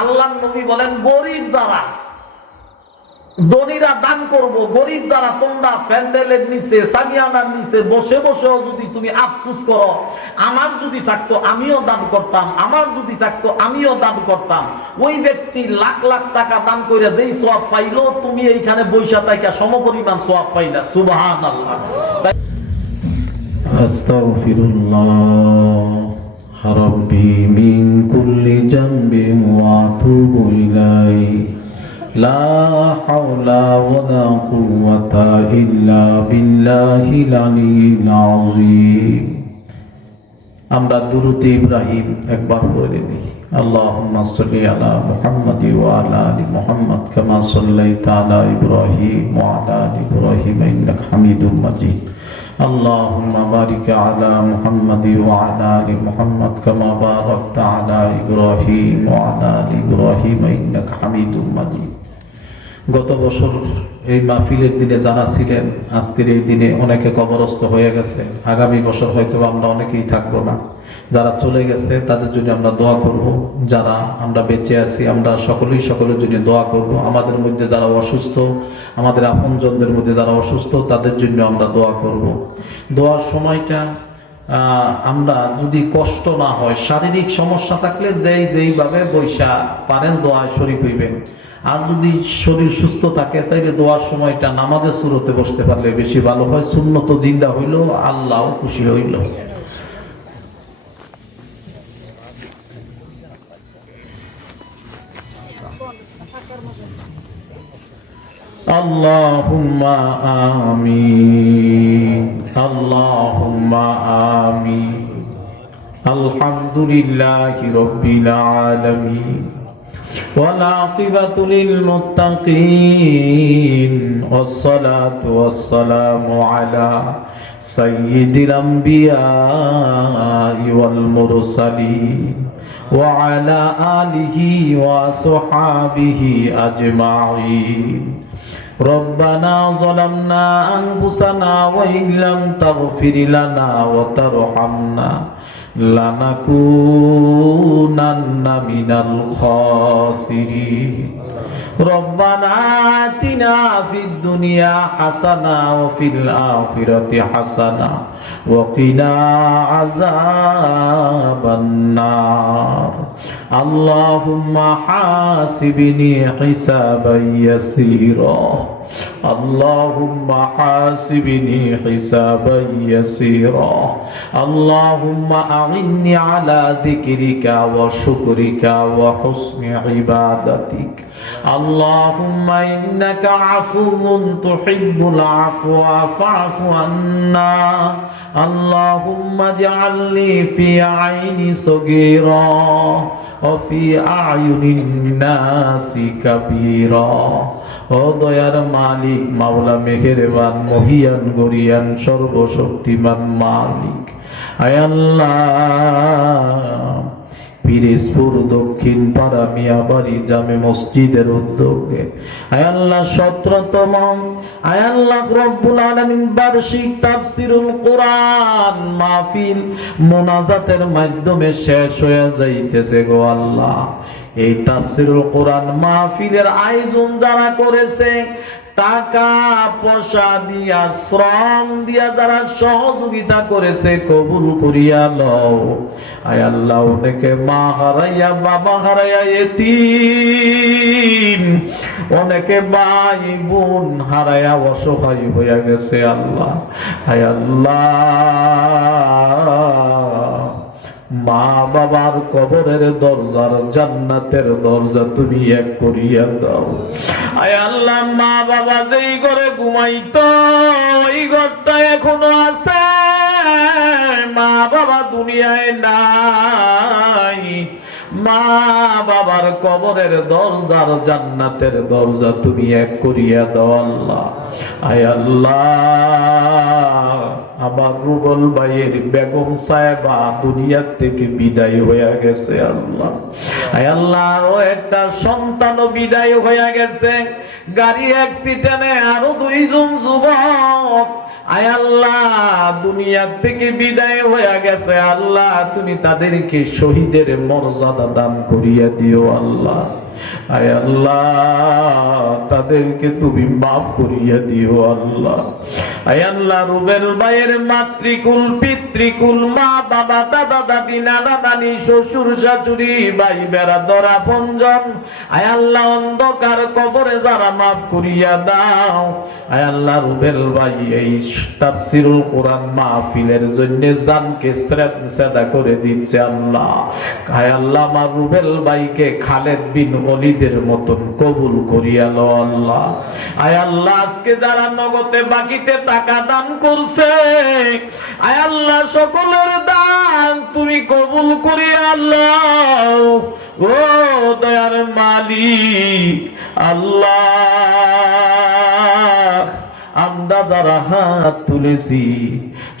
আল্লাহর নবী বলেন, গরিব যারা, ধনীরা দান করব, গরিব যারা তোমরা প্যান্ডেলের নিচে সামিয়ানার নিচে বসে বসেও যদি তুমি আফসোস করো, আমার যদি থাকতো আমিও দান করতাম, আমার যদি থাকতো আমিও দান করতাম, ওই ব্যক্তি লাখ লাখ টাকা দান করে যেই সওয়াব পাইলো, তুমি এইখানে বৈশা থাইকা সমপরিমাণ সওয়াব পাইলা। সুবহানাল্লাহ। আস্তাগফিরুল্লাহ রাব্বি মিন কুল্লি যামবিন ওয়া আতুবু ইলাইহি লা হাওলা ওয়ালা কুওয়াতা ইল্লা বিল্লাহিল আলিয়্যিল আযীম। আমরা দুরূদ ইব্রাহিম একবার পড়ে দিই। আল্লাহুম্মা সাল্লি আলা মুহাম্মাদ ওয়া আলা আলি মুহাম্মাদ কামা সাল্লাইতা আলা ইব্রাহিম ওয়া আলা আলি ইব্রাহিম ইন্নাকা হামিদুম মাজিদ। আল্লাহুম্মা বারিক আলা মুহাম্মাদ ওয়া আলা আলি মুহাম্মাদ কামা বারাকতা আলা ইব্রাহিম ওয়া আলা আলি ইব্রাহিম ইন্নাকা হামিদুম মাজিদ। গত বছর এই মাহফিলের দিনে যারা ছিলেন, আজকের এই দিনে অনেকে কবরস্থ হয়ে গেছে। আগামী বছর হয়তো আমরা অনেকেই থাকবো না। যারা চলে গেছে তাদের জন্য আমরা দোয়া করব। যারা আমরা বেঁচে আছি আমরা সকলেই সকলের জন্য দোয়া করব। আমাদের মধ্যে যারা অসুস্থ, আমাদের আপনজনদের মধ্যে যারা অসুস্থ, তাদের জন্য আমরা দোয়া করব। দোয়ার সময়টা আমরা যদি কষ্ট না হয়, শারীরিক সমস্যা থাকলে যেইভাবে বৈশা পারেন দোয়ায় শরীক হইবেন। আর যদি শরীর সুস্থ থাকে তাইলে দোয়ার সময়টা নামাজের সুরতে বসতে পারলে বেশি ভালো হয়। সুন্নত জিন্দা হইল, আল্লাহ খুশি হইল। আল্লাহুম্মা আমিন, আল্লাহুম্মা আমিন। আলহামদুলিল্লাহি রাব্বিল আলামিন ওয়াল আকিবাতু লিল মুত্তাকিন ওয়াসসালাতু ওয়াসসালামু আলা সাইয়্যিদিল আমবিয়া ওয়াল মুরসালিন وعلى آله وصحابه أجمعين. ربنا ظلمنا أنفسنا وإن لم تغفر لنا وترحمنا لنكونن من الخاسرين. ربنا آتنا في الدنيا حسنة وفي الآخرة حسنة وقنا عذاب النار. اللهم حاسبني حسابا يسيرا. اللهم حاسبني حسابا يسيرا. اللهم أعني على ذكرك وشكرك وحسن عبادتك. اللهم إنك عفو تحب العفو فاعف عنا. اللهم اجعلني في عيني صغيرا وفي أعين الناس كبيرا. ও দয়ার মালিক, মাওলা মেহেরবান, মহিয়ান গরিয়ান, সর্বশক্তিমান মালিক, আয় আল্লাহ, পিরিজপুর দক্ষিণ পাড়া মিয়াবাড়ি জামে মসজিদের উদ্যোগে আয় আল্লাহ 17তম আয় আল্লাহ রব্বুল আলামিন বার্ষিক তাফসীরুল কোরআন মাহফিল মোনাজাতের মাধ্যমে শেষ হয়ে যাইতেছে গো আল্লাহ। এই তাফসীরুল কোরআন মাহফিলের আয়োজন যারা করেছে, টাকা পয়সা দিয়া, শ্রম দিয়া যারা সহযোগিতা করেছে, কবুল করিয়া লও আয় আল্লাহ। অনেকে মা হারাইয়া, বাবা হারাইয়া এতিম, অনেকে ভাই বোন হারাইয়া অসহায় হইয়া গেছে আল্লাহ। আয় আল্লাহ, মা বাবার কবরের দরজার জান্নাতের দরজা তুমি এক করিয়া দাও আয় আল্লাহ। মা বাবা যেই ঘরে ঘুমাইতো ওই ঘরটা এখনো আছে, মা বাবা দুনিয়ায় নাই। মা বাবার কবরের দরজার জান্নাতের দরজা তুমি এক করিয়া দাও আল্লাহ। আয় আল্লাহ, আমার রুবল ভাইয়ের বেগম সাহেবা দুনিয়া থেকে বিদায় হয়ে গেছে আল্লাহ। আয় আল্লাহ, ও একটা সন্তানও বিদায় হয়ে গেছে গাড়ি অ্যাক্সিডেন্টে, আরো 2 জন যুবক আয় আল্লাহ দুনিয়া থেকে বিদায় হয়ে গেছে আল্লাহ। তুমি তাদেরকে শহীদের মর্যাদা দান করিয়া দিও আল্লাহ। আয় আল্লাহ, তাদেরকে তুমি মাফ করিয়া দিও আল্লাহ। আয় আল্লাহ, রুবেল ভাইয়ের মাতৃকুল পিতৃকুল, মা বাবা দাদা দাদি নানা নানি শ্বশুর শাশুড়ি ভাই বেড়াদর আপনজন আয় আল্লাহ অন্ধকার কবরে যারা মাফ করিয়া দাও। আয় আল্লাহ, রুবেল ভাই এই তাফসীরুল কোরআন মাহফিলের জন্য জানকে সেদা করে দিচ্ছে আল্লাহ। আয় আল্লাহ, আমার রুবেল ভাইকে খালেদ বিন ওলীদের মতন কবুল করিয়া লও আল্লাহ। আয় আল্লাহ, আজকে যারা নগদে বাকিতে টাকা দান করছে আয় আল্লাহ সকলের দান তুমি কবুল করিয়া আল্লাহ। ও দয়ার মালিক আল্লাহ, আমরা যারা হাত তুলেছি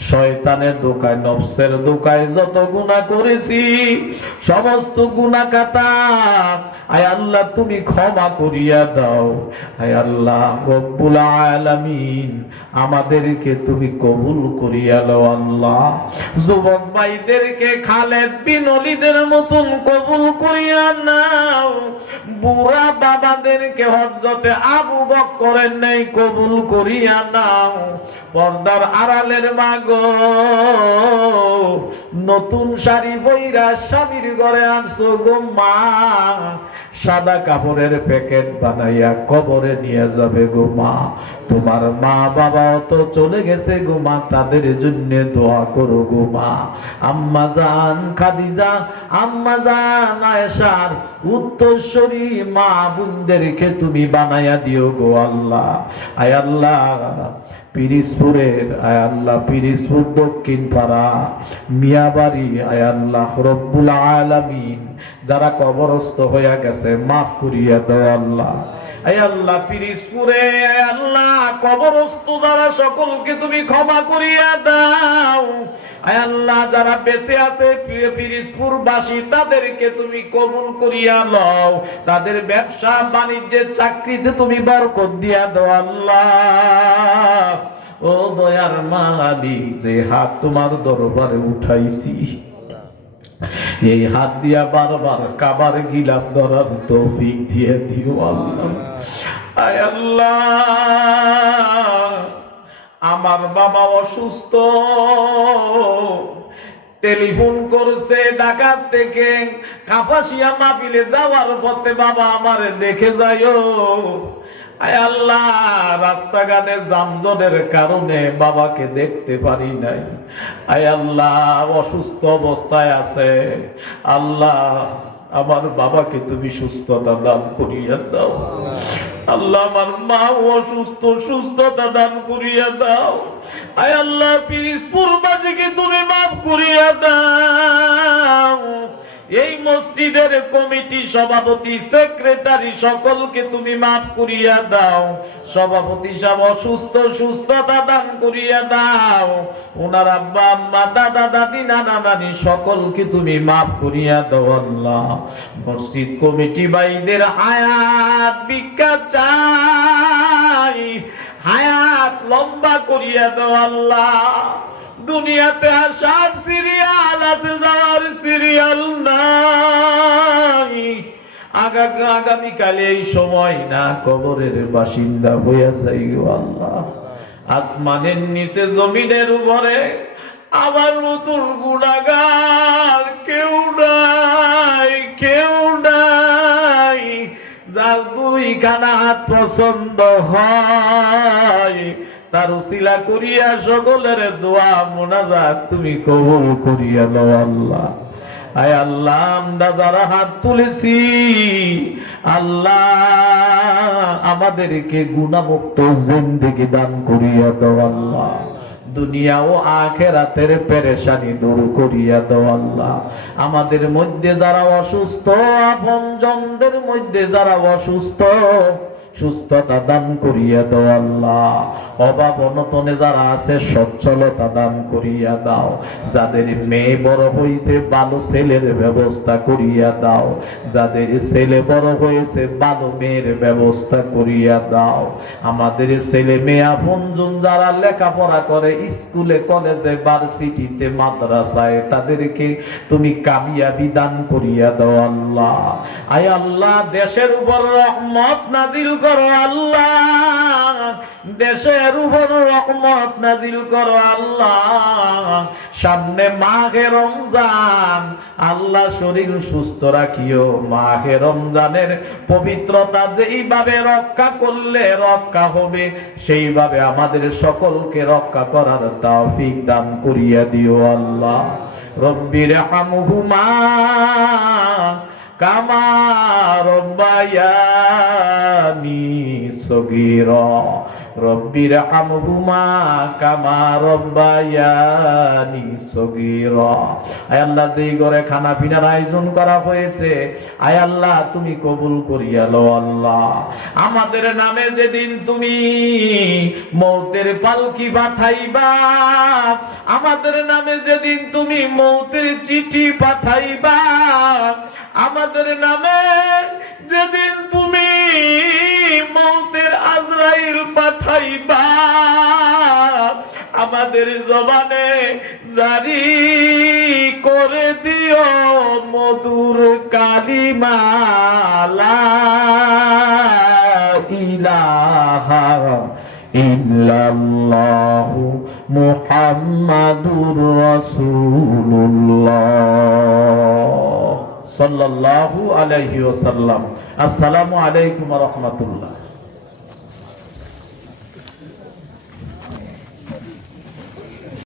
শয়তানের দোকায়, নফসের দোকায় যত গুনাহ করেছি সমস্ত গুনাহ কাটা আয় আল্লাহ তুমি ক্ষমা করিয়া দাও। আয় আল্লাহ রব্বুল আলামিন, আমাদেরকে তুমি কবুল করিয়া লও আল্লাহ। যুবক ভাইদেরকে খালেদ বিন ওলীদের মতন কবুল করিয়া নাও। বুড়া বাবাদেরকে হযরতে আবু বকরের নাই কবুল করিয়া নাও। পর্দার আড়ালের মা গো, নতুন শাড়ি পইরা স্বামীর ঘরে আনছো গো মা, সাদা কাপড়ের প্যাকেট বানাইয়া কবরে নিয়ে যাবে গো মা। তোমার মা বাবা তো চলে গেছে গো মা, তাদের জন্য দোয়া করো গো মা। আম্মা জান খাদিজা, আম্মা জান আয়েশার উত্তরসূরি মা বোনদেরকে তুমি বানাইয়া দিও গো আল্লাহ। আয় আল্লাহ, পিরিজপুরের আয় আল্লাহ, পিরিজপুর দক্ষিণ পাড়া মিয়াবাড়ি আয় আল্লাহ রব্বুল আলামিন, যারা কবরস্থ হইয়া গেছে মাফ করিয়া দাও আল্লাহ। আয় আল্লাহ পিরিজপুরে আয় আল্লাহ কবরস্থ যারা সকলকে তুমি ক্ষমা করিয়া দাও। আয় আল্লাহ যারা বেঁচে আছে পিরিজপুরবাসী তাদেরকে তুমি কবুল করিয়া লও, তাদের ব্যবসা বাণিজ্যের চাকরিতে তুমি বরকত দিয়া দাও আল্লাহ। ও দয়ার মালিক, যে হাত তোমার দরবারে উঠাইছি এই হাত দিয়া বারবার কাবার গিলাফ ধরার তৌফিক দিয়ে দিও আল্লাহ। আয় আল্লাহ আমার বাবা অসুস্থ, টেলিফোন করছে ঢাকা থেকে, কাপাসিয়া মাহফিলে যাওয়ার পথে বাবা আমারে দেখে যাইও। আয় আল্লাহ রাস্তাঘাটে যানজটের কারণে বাবাকে দেখতে পারি নাই। আয় আল্লাহ অসুস্থ অবস্থায় আছে, আল্লাহ আমার বাবাকে তুমি সুস্থতা দান করিয়া দাও আল্লাহ। আমার মা অসুস্থ, সুস্থতা দান করিয়া দাও। আয় আল্লাহ পিরিজপুরবাসীকে তুমি মাফ করিয়া দাও। এই মসজিদের কমিটি সভাপতি, সেক্রেটারি সকলকে তুমি মাফ করিয়া দাও। সভাপতি সাহেব অসুস্থ, সুস্থতা দান করিয়া দাও। ওনার আব্বা আম্মা, দাদা দাদি, নানা নানি সকলকে তুমি মাফ করিয়া দাও আল্লাহ। মসজিদ কমিটি ভাইদের হায়াত ভিক্ষা চাই, হায়াত লম্বা করিয়া দাও আল্লাহ। দুনিয়াতে আসার সিরিয়াল আছে, যাওয়ার সিরিয়াল নাই। আগামীকালে এই সময় না কবরের বাসিন্দা হইয়া যাইও আল্লাহ। আসমানের নিচে জমিনের উপরে আবার নতুন গুনাহগার কেউ নাই, কেউ নাই। যার দুইখানা হাত পছন্দ হয় তার উসিলা করিয়া সকলের দোয়া মুনাজাত তুমি কবুল করিয়া লও আল্লাহ। আয় আল্লাহ আমরা যারা হাত তুলেছি আল্লাহ আমাদেরকে গুনাহমুক্ত জিন্দেগি দান করিয়া দাও আল্লাহ। দুনিয়া ও আখিরাতের পেরেশানি দূর করিয়া দাও আল্লাহ। আমাদের মধ্যে যারা অসুস্থ, আপনজনদের মধ্যে যারা অসুস্থ, সুস্থতা দান করিয়া দাও আল্লাহ। অভাব অনটনে যারা আছে সচ্ছলতা দান করিয়া দাও। যাদের মেয়ে বড় হইছে ভালো ছেলের ব্যবস্থা করিয়া দাও। যাদের ছেলে বড় হয়েছে ভালো মেয়ের ব্যবস্থা করিয়া দাও। আমাদের ছেলে মেয়ে আপনজন যারা লেখাপড়া করে স্কুলে, কলেজে, ভার্সিটিতে, মাদ্রাসায়, তাদেরকে তুমি কামিয়াবি দান করিয়া দাও আল্লাহ। আয় আল্লাহ দেশের উপর রহমত নাজিল করো আল্লাহ, দেশের উপর রহমত নাজিল করো আল্লাহ। সামনে মাহে রমজান, আল্লাহ শরীর সুস্থ রাখিও। মাহে রমজানের পবিত্রতা যেইভাবে রক্ষা করলে রক্ষা হবে, সেইভাবে আমাদের সকলকে রক্ষা করার তৌফিক দান করিয়া দিও আল্লাহ। রব্বির হামহুমা কামা রব্বায়ানি সগীরা, রব্বির হামহুমা কামা রব্বায়ানি সগীরা। আয় আল্লাহ যেই ঘরে খানা পিনার আয়োজন করা হয়েছে আয় আল্লাহ তুমি কবুল করিয়া লও আল্লাহ। আমাদের নামে যেদিন তুমি মৌতের পালকি পাঠাইবা, আমাদের নামে যেদিন তুমি মৌতের চিঠি পাঠাইবা, আমাদের নামে যেদিন তুমি মৌতের আজরাইল পাঠাইবা, আমাদের জবানে জারি করে দিও মধুর কালিমা লা ইলাহা ইল্লাল্লাহু মুহাম্মাদুর রাসূলুল্লাহ সাল্লাল্লাহু আলাইহি ওয়াসাল্লাম। আসসালামু আলাইকুম ওয়া রাহমাতুল্লাহ।